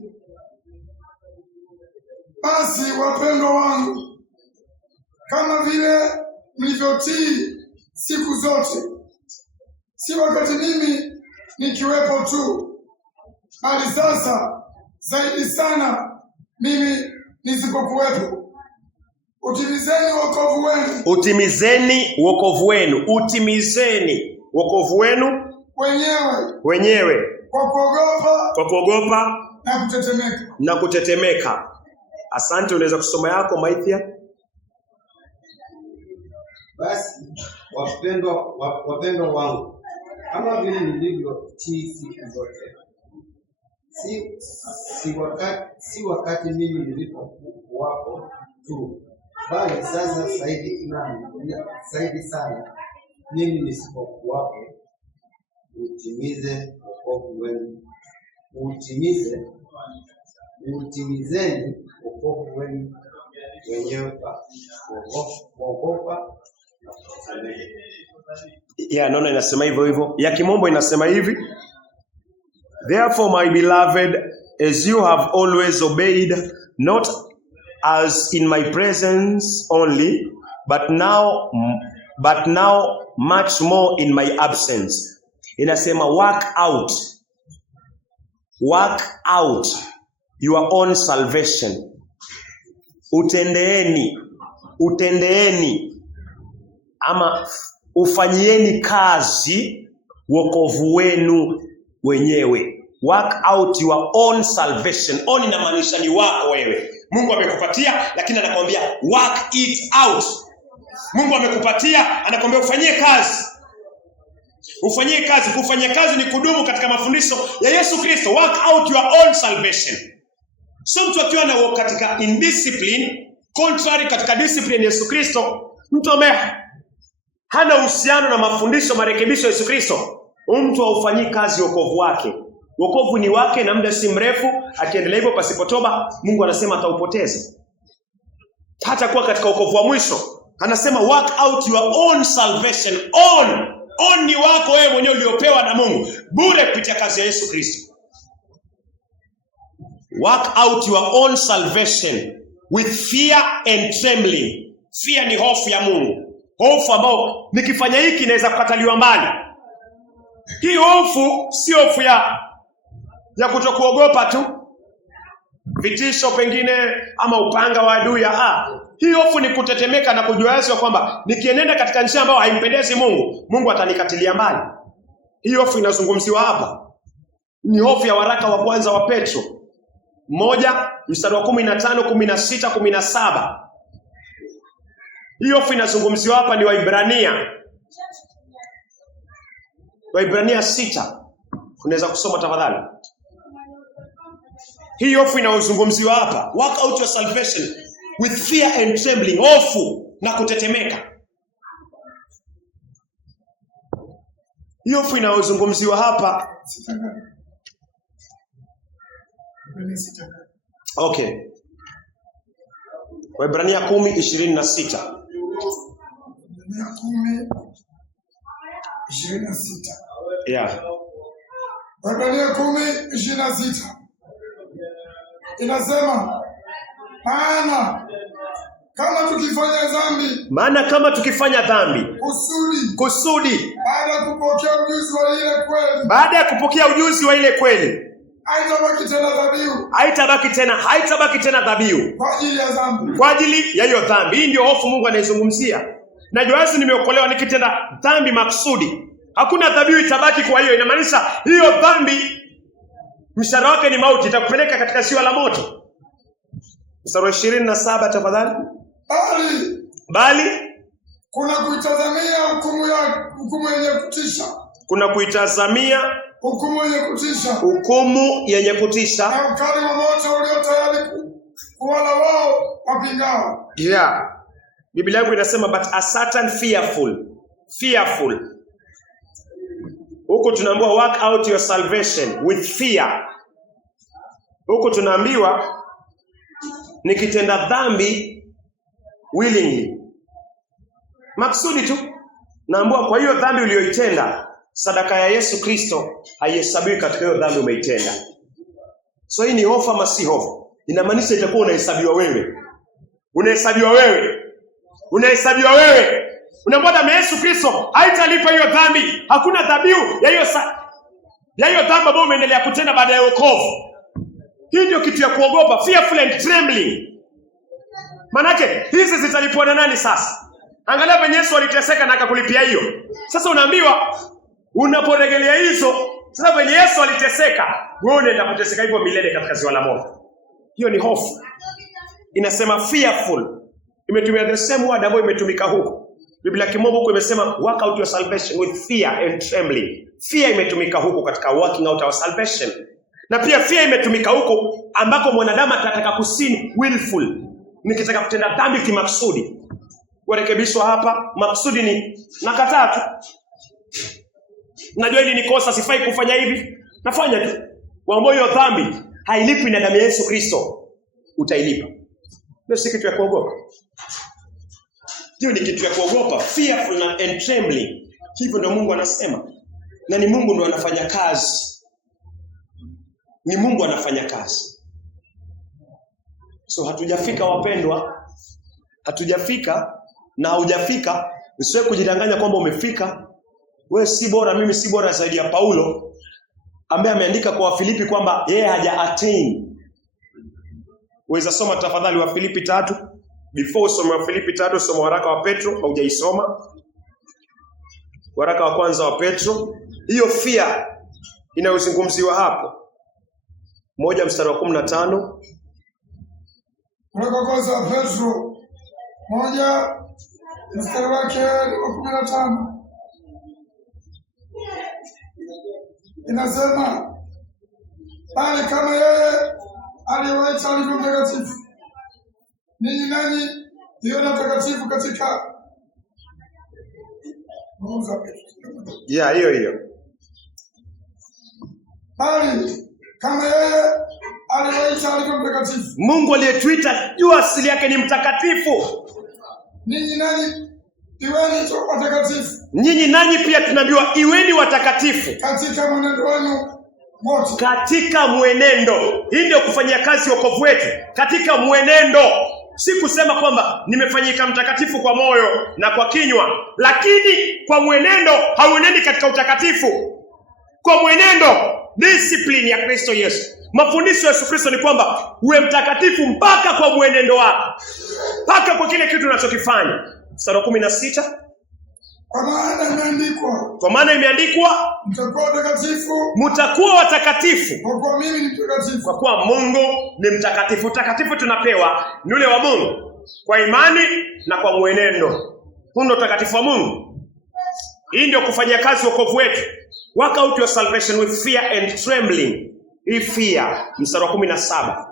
Basi wapendwa wangu, kama vile mlivyotii siku zote, si wakati mimi nikiwepo tu, bali sasa zaidi sana mimi nisipokuwepo. Utimizeni wokovu wenu. Utimizeni wokovu wenu. Utimizeni wokovu wenu wenyewe kwa kuogopa na kutetemeka. Asante, unaweza kusoma yako Maithia? Basi wapendwa wangu, kama vile nilivyotii siku zote, si wakati mimi nilipokuwapo tu, bali sasa zaidi sana mimi nisipokuwapo, utimize wokovu wenu. Utimizeni wokovu wenu wenyewe kwa kuogopa na kutetemeka. Naona inasema hivyo. Ya Kimombo inasema hivi: Therefore, my beloved, as you have always obeyed, not as in my presence only, but now much more in my absence. Inasema work out your own salvation. Utendeeni ama ufanyieni kazi wokovu wenu wenyewe. Work out your own salvation. On inamaanisha ni wako wewe. Mungu amekupatia, lakini anakuambia work it out. Mungu amekupatia, anakuambia ufanyie kazi. Ufanyie kazi. Kufanya kazi ni kudumu katika mafundisho ya Yesu Kristo. Work out your own salvation. So mtu akiwa na katika indiscipline, contrary katika discipline ya Yesu Kristo, mtu ambaye hana uhusiano na mafundisho marekebisho ya Yesu Kristo, mtu haufanyii kazi wokovu wake. Wokovu ni wake, na muda si mrefu akiendelea hivyo pasipotoba, Mungu anasema ataupoteza. Hata kuwa katika wokovu wa mwisho, anasema work out your own salvation. On ni wako wewe mwenyewe uliopewa na Mungu bure kupitia kazi ya Yesu Kristo. Work out your own salvation with fear and trembling. Fear ni hofu ya Mungu. Hofu ambao nikifanya hiki naweza kukataliwa mbali. Hii hofu si hofu ya kutokuogopa tu vitisho pengine ama upanga wa adui. Hii hofu ni kutetemeka na kujua wazi kwamba nikienenda katika njia ambayo haimpendezi Mungu, Mungu atanikatilia mbali. Hii hofu inazungumziwa hapa. Ni hofu ya waraka wa kwanza wa Petro 1:15, 16, 17. Hii hofu inazungumziwa hapa ni Waibrania 6. Unaweza kusoma tafadhali. Hii hofu inayozungumziwa hapa, work out your salvation with fear and trembling, hofu na kutetemeka. Hii hofu inayozungumziwa hapa. Okay. Waebrania 10:26. Waebrania 10:26. Waebrania 10:26. Inasema maana kama tukifanya dhambi kusudi baada ya kupokea ujuzi wa ile kweli haitabaki tena dhabihu kwa ajili ya hiyo dhambi. Hii ndio hofu Mungu anaizungumzia. Najua Yesu nimeokolewa nikitenda dhambi maksudi, hakuna dhabihu itabaki. Kwa hiyo inamaanisha hiyo dhambi mshahara wake ni mauti, itakupeleka katika ziwa la moto. Mstari wa 27 tafadhali. Bali kuna kuitazamia hukumu yenye kutisha. Kuna kuitazamia hukumu yenye kutisha. Na ukali wa moto ulio tayari kuwala wao wapingao. Biblia yangu inasema but a certain fearful. Huko tunaambiwa work out your salvation with fear. Huko tunaambiwa nikitenda dhambi willingly, maksudi tu Naambiwa kwa hiyo dhambi uliyoitenda, sadaka ya Yesu Kristo haihesabiwi katika hiyo dhambi umeitenda. So hii ni hofu ama si hofu? Inamaanisha itakuwa unahesabiwa wewe. Unahesabiwa wewe. Unahesabiwa wewe. Unaambia damu ya Yesu Kristo haitalipa hiyo dhambi. Hakuna dhabihu ya hiyo dhambi ambayo umeendelea kutenda baada ya wokovu. Hii ndio kitu ya kuogopa, fearful and trembling. Manake hizi zitalipwa na nani sasa? Angalia venye Yesu aliteseka na akakulipia hiyo. Sasa unaambiwa unaporejelea hizo, sasa venye Yesu aliteseka, wewe unaenda kuteseka hivyo milele katika ziwa la moto. Hiyo ni hofu. Inasema fearful. Imetumia the same word ambayo imetumika huko. Biblia Kimombo huko imesema work out your salvation with fear and trembling. Fear imetumika huko katika working out our salvation. Na pia fear imetumika huko ambako mwanadamu atataka kusini willful. Nikitaka kutenda dhambi kimaksudi. Warekebishwa hapa, maksudi ni nakataa tu. Najua hili ni kosa, sifai kufanya hivi. Nafanya tu. Waambie hiyo dhambi hailipi na damu ya Yesu Kristo. Utailipa. Ndio si kitu ya kuogopa. Hiyo ni kitu ya kuogopa, fearful and trembling. Hivyo ndio Mungu anasema. Na ni Mungu ndio anafanya kazi. Ni Mungu anafanya kazi. So hatujafika wapendwa. Hatujafika na hujafika. Usiwe kujidanganya kwamba umefika. Wewe si bora, mimi si bora zaidi ya Paulo ambaye ameandika kwa Wafilipi kwamba yeye haja attain. Weza soma tafadhali Wafilipi 3. Before usome Wafilipi 3, soma waraka wa Petro, haujaisoma. Waraka wa kwanza wa Petro. Hiyo fear inayozungumziwa hapo. 1:15. Waraka wa kwanza wa Petro 1:15. Inasema, bali kama yeye aliyewaita alivyo mtakatifu, ninyi nanyi ndiyo takatifu katika hiyo. Bali kama yeye aliyewaita alivyo mtakatifu. Mungu aliyetuita jua asili yake ni mtakatifu. Ninyi nanyi iweni watakatifu. Nyinyi nanyi pia tunaambiwa iweni watakatifu katika mwenendo wenu wote. Katika mwenendo. Hii ndio kufanyia kazi wokovu wetu. Katika mwenendo. Si kusema kwamba nimefanyika mtakatifu kwa moyo na kwa kinywa, lakini kwa mwenendo hauenendi katika utakatifu. Kwa mwenendo, discipline ya Kristo Yesu. Mafundisho ya Yesu Kristo ni kwamba uwe mtakatifu mpaka kwa mwenendo wako. Mpaka kwa kile kitu unachokifanya. Mstari wa 16. Kwa maana imeandikwa, mtakuwa watakatifu. Mtakuwa watakatifu. Kwa kuwa mimi ni mtakatifu. Kwa kuwa Mungu ni mtakatifu. Utakatifu tunapewa ni ule wa Mungu kwa imani na kwa mwenendo. Huu ndio utakatifu wa Mungu. Hii ndio kufanyia kazi wokovu wetu. Work out your salvation with fear and trembling. Hii fear, mstari wa 17.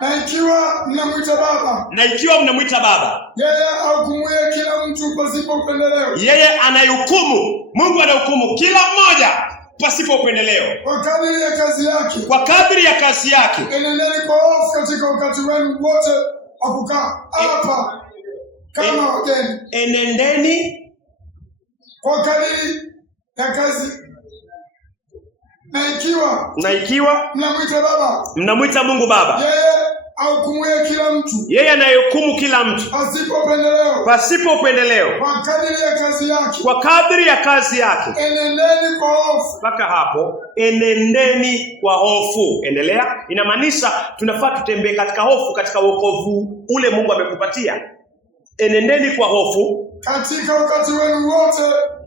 Na ikiwa mnamwita Baba, yeye ahukumuye kila mtu pasipo upendeleo. Yeye anahukumu. Mungu anahukumu kila mmoja pasipo upendeleo. Kwa kadiri ya kazi yake. Kwa kadiri ya kazi yake. Enendeni kwa hofu katika wakati wenu wote wa kukaa hapa kama wageni. Enendeni kwa kadiri ya kazi. Na ikiwa mnamwita Mungu Baba, yeye ahukumuye kila mtu. Yeye anayehukumu kila mtu pasipo upendeleo. Kwa kadiri ya kazi yake. Kwa kadiri ya kazi yake. Enendeni kwa hofu. Mpaka hapo, enendeni kwa hofu. Endelea. Inamaanisha tunafaa tutembee katika hofu katika wokovu ule Mungu amekupatia. Enendeni kwa hofu katika wakati wenu wote.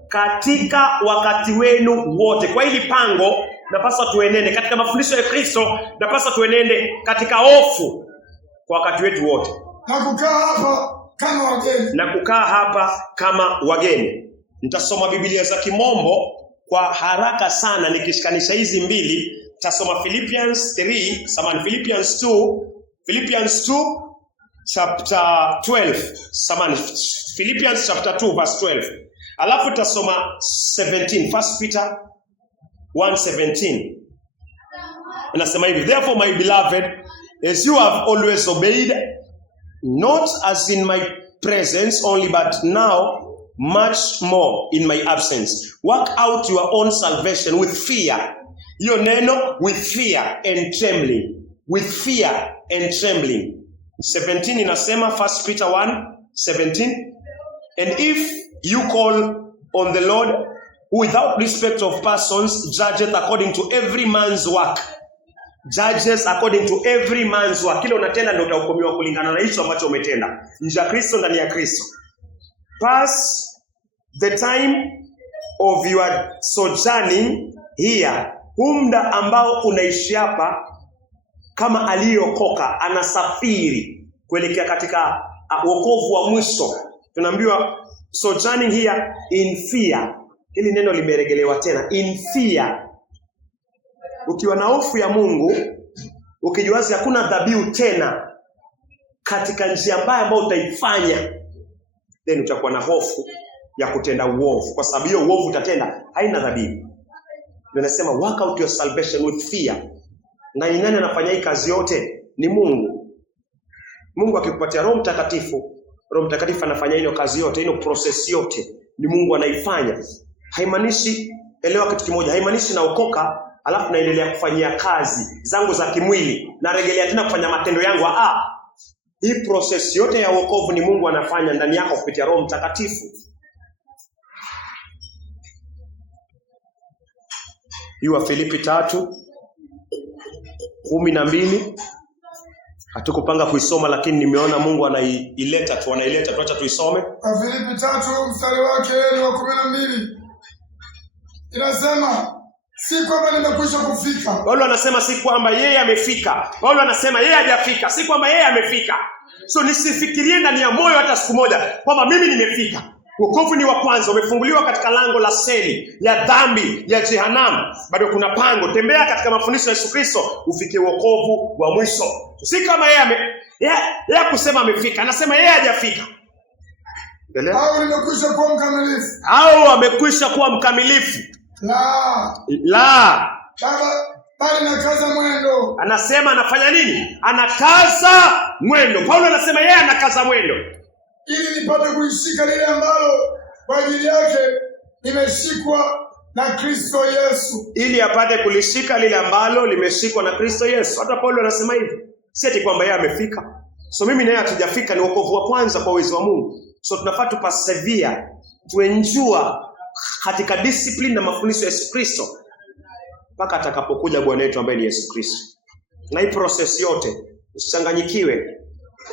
Katika wakati wenu wote. Kwa hili pango napaswa tuenende katika mafundisho ya Kristo, napaswa tuenende katika hofu kwa wakati wetu wote. Na kukaa hapa kama wageni. Nitasoma Biblia za Kimombo kwa haraka sana nikishikanisha hizi mbili. Nitasoma Philippians 2 chapter 12. Philippians chapter 2 verse 12. Alafu tutasoma 17, 1 Peter 1:17. Anasema hivi, therefore my beloved, as you have always obeyed, not as in my presence only, but now much more in my absence. Work out your own salvation with fear. Hiyo neno with fear and trembling. With fear and trembling. 17 inasema 1 Peter 1:17. And if you call on the Lord, who without respect of persons judgeth according to every man's work. Judges according to every man's work. Kile unatenda ndio utahukumiwa kulingana na hicho ambacho umetenda. Nje ya Kristo, ndani ya Kristo. Pass the time of your sojourning here. Muda ambao unaishi hapa kama aliyokoka, anasafiri kuelekea katika wokovu wa mwisho. Tunaambiwa sojourning here in fear. Hili neno limeregelewa tena, in fear. Ukiwa na hofu ya Mungu, ukijuazi hakuna dhabihu tena katika njia mbaya ambayo utaifanya, then utakuwa na hofu ya kutenda uovu, kwa sababu hiyo uovu utatenda haina dhabihu. Ndio nasema work out your salvation with fear. Na ni nani anafanya hii kazi yote? Ni Mungu. Mungu akikupatia Roho Mtakatifu, Roho Mtakatifu anafanya hiyo kazi yote, hiyo process yote ni Mungu anaifanya. Haimaanishi, elewa kitu kimoja, haimaanishi naokoka alafu naendelea kufanyia kazi zangu za kimwili na rejelea tena kufanya matendo yangu. Hii process yote ya wokovu ni Mungu anafanya ndani yako kupitia Roho Mtakatifu. Hiyo Filipi 3:12. Hatukupanga kuisoma lakini nimeona Mungu anaileta tu, acha tuisome. Filipi 3 mstari wake ni wa 12. Inasema si kwamba nimekwisha kufika. Paulo anasema si kwamba yeye amefika. Paulo anasema yeye hajafika, si kwamba yeye amefika. So nisifikirie ndani ya moyo hata siku moja kwamba mimi nimefika. Wokovu ni wa kwanza, umefunguliwa katika lango la seli ya dhambi ya jehanamu. Bado kuna pango, tembea katika mafundisho ya Yesu Kristo ufikie wokovu wa mwisho. Si kama yeye kusema amefika, anasema yeye hajafika. Au nimekwisha kuwa mkamilifu. Au amekwisha kuwa mkamilifu. La. Bali nakaza mwendo. Anasema anafanya nini? Anakaza mwendo. Paulo anasema yeye anakaza mwendo ili nipate kulishika lile ambalo kwa ajili yake nimeshikwa na Kristo Yesu. Ili apate kulishika lile ambalo limeshikwa na Kristo Yesu. Hata Paulo anasema hivi. Si eti kwamba yeye amefika. So mimi na yeye hatujafika, ni wokovu wa kwanza kwa uwezo wa Mungu. So tunafaa tu persevere, tuenjoy katika discipline na mafundisho ya Yesu Kristo mpaka atakapokuja Bwana wetu ambaye ni Yesu Kristo. Na hii process yote usichanganyikiwe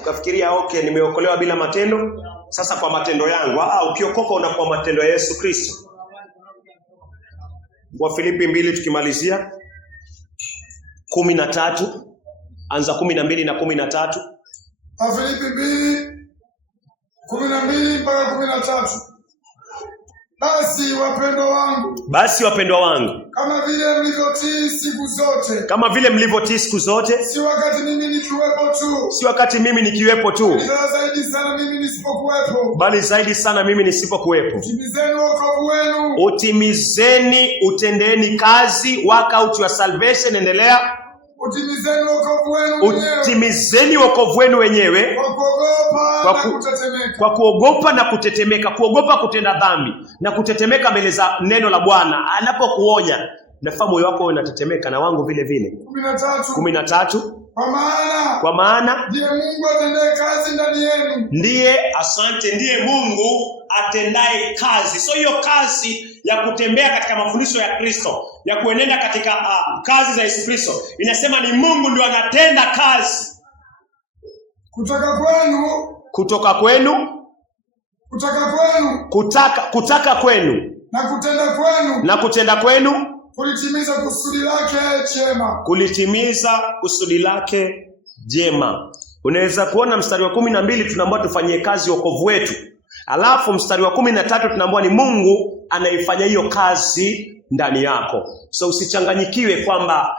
ukafikiria okay nimeokolewa bila matendo, sasa kwa matendo yangu. Ukiokoka unakuwa matendo ya Yesu Kristo. Wa Filipi 2 tukimalizia 13 anza 12 na 13. Filipi 2:12 mpaka 13. Basi wapendwa wangu, kama vile mlivyotii siku zote, si wakati mimi nikiwepo tu, bali zaidi sana mimi nisipokuwepo. Utimizeni, utendeni kazi, work out your salvation. Endelea. Utimizeni wokovu wenu wenyewe kwa kuogopa na kutetemeka. Kuogopa kutenda dhambi na kutetemeka mbele za neno la Bwana anapokuonya. Nafaa moyo wako unatetemeka na wangu vile vile. 13. Kwa maana ndiye Mungu atendaye kazi ndani yenu. Ndiye Mungu atendaye kazi. So hiyo kazi ya kutembea katika mafundisho ya Kristo, ya kuenenda katika kazi za Yesu Kristo, inasema ni Mungu ndio anatenda kazi. Kutaka kwenu na kutenda kwenu kulitimiza kusudi lake jema. Unaweza kuona mstari wa 12 tunaambiwa tufanyie kazi wokovu wetu. Alafu mstari wa 13 tunaambiwa ni Mungu anaifanya hiyo kazi ndani yako. So usichanganyikiwe kwamba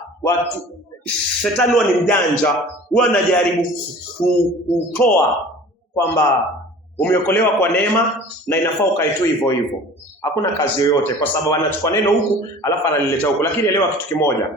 shetani huwa ni mjanja, huwa anajaribu kutoa kwamba umeokolewa kwa neema na inafaa ukaitoa hivyo hivyo. Hakuna kazi yoyote, kwa sababu anachukua neno huku alafu analileta huku. Lakini elewa kitu kimoja,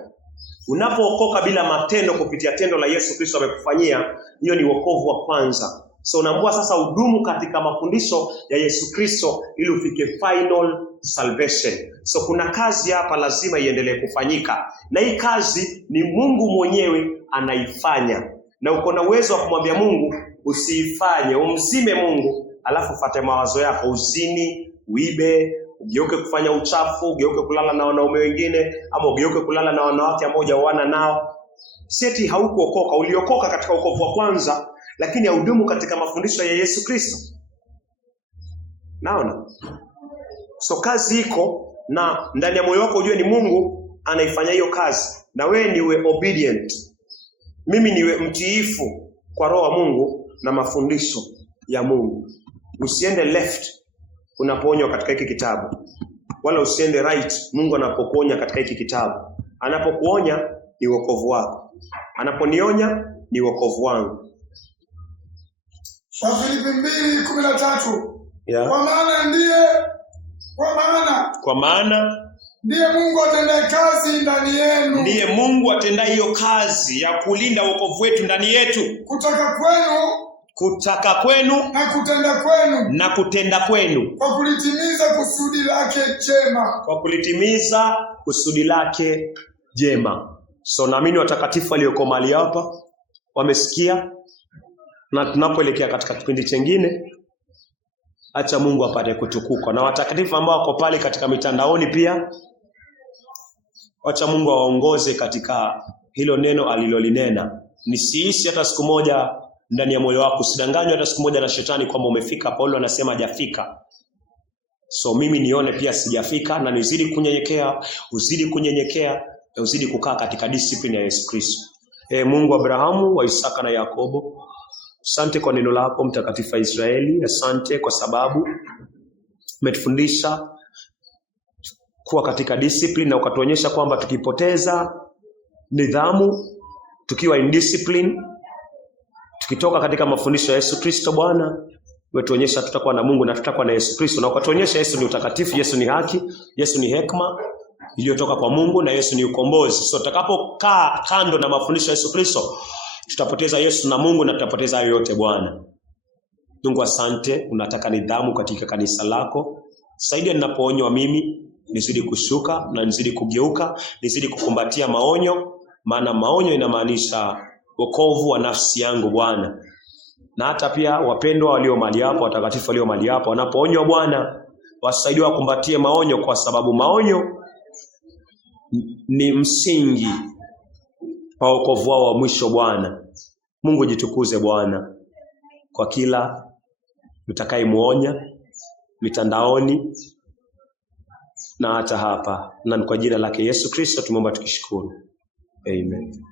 unapookoka bila matendo kupitia tendo la Yesu Kristo amekufanyia, hiyo ni wokovu wa kwanza. So unaambiwa sasa udumu katika mafundisho ya Yesu Kristo ili ufike final salvation. So kuna kazi hapa lazima iendelee kufanyika. Na hii kazi ni Mungu mwenyewe anaifanya. Na uko na uwezo wa kumwambia Mungu usiifanye, umzime Mungu, alafu fuate mawazo yako, uzini, uibe, ugeuke kufanya uchafu, ugeuke kulala na wanaume wengine, ama ugeuke kulala na wanawake ambao hujaoana nao. Seti haukuokoka, uliokoka katika wokovu wa kwanza, lakini haudumu katika mafundisho ya Yesu Kristo. Naona? So kazi iko, na ndani ya moyo wako ujue ni Mungu anaifanya hiyo kazi, na wewe niwe obedient. Mimi niwe mtiifu kwa roho wa Mungu na mafundisho ya Mungu. Usiende left unapoonywa katika hiki kitabu, wala usiende right Mungu anapokuonya katika hiki kitabu. Anapokuonya ni wokovu wako, anaponionya ni wokovu wangu. Wafilipi 2:13. Yeah. Kwa maana ndiye Mungu atendaye kazi ndani yenu. Ndiye Mungu atendaye hiyo kazi ya kulinda wokovu wetu ndani yetu. Kutaka kwenu na kutenda kwenu. Kwa kulitimiza kusudi lake jema. So naamini watakatifu walioko mahali hapa wamesikia, na tunapoelekea katika kipindi chengine, acha Mungu apate kutukuka. Na watakatifu ambao wako pale katika mitandaoni pia, acha Mungu awaongoze katika hilo neno alilolinena. Nisiishi hata siku moja ndani ya moyo wako, usidanganywe hata siku moja na shetani kwamba umefika. Paulo anasema hajafika. So mimi nione pia sijafika, na nizidi kunyenyekea, na uzidi kukaa katika discipline ya Yesu Kristo. Mungu wa Abrahamu, wa Isaka na Yakobo, asante kwa neno lako mtakatifu wa Israeli. Asante kwa sababu umetufundisha kuwa katika discipline, na ukatuonyesha kwamba tukipoteza nidhamu, tukiwa indiscipline, tukitoka katika mafundisho ya Yesu Kristo, Bwana, umetuonyesha tutakuwa na Mungu na tutakuwa na Yesu Kristo. Na ukatuonyesha Yesu ni utakatifu, Yesu ni haki, Yesu ni hekima iliyotoka kwa Mungu, na Yesu ni ukombozi. So tutakapokaa kando na mafundisho ya Yesu Kristo, tutapoteza Yesu na Mungu, na tutapoteza hayo yote. Bwana Mungu, asante. Unataka nidhamu katika kanisa lako. Saidia ninapoonywa mimi, nizidi kushuka na nizidi kugeuka, nizidi kukumbatia maonyo, maana maonyo inamaanisha wokovu wa nafsi yangu Bwana. Na hata pia wapendwa walio mahali hapo, watakatifu walio mahali hapo, wanapoonywa Bwana, wasaidie wakumbatie maonyo, kwa sababu maonyo ni msingi wa wokovu wao wa mwisho Bwana. Mungu jitukuze Bwana kwa kila utakayemuonya mitandaoni na hata hapa, na kwa jina lake Yesu Kristo tumeomba tukishukuru. Amen.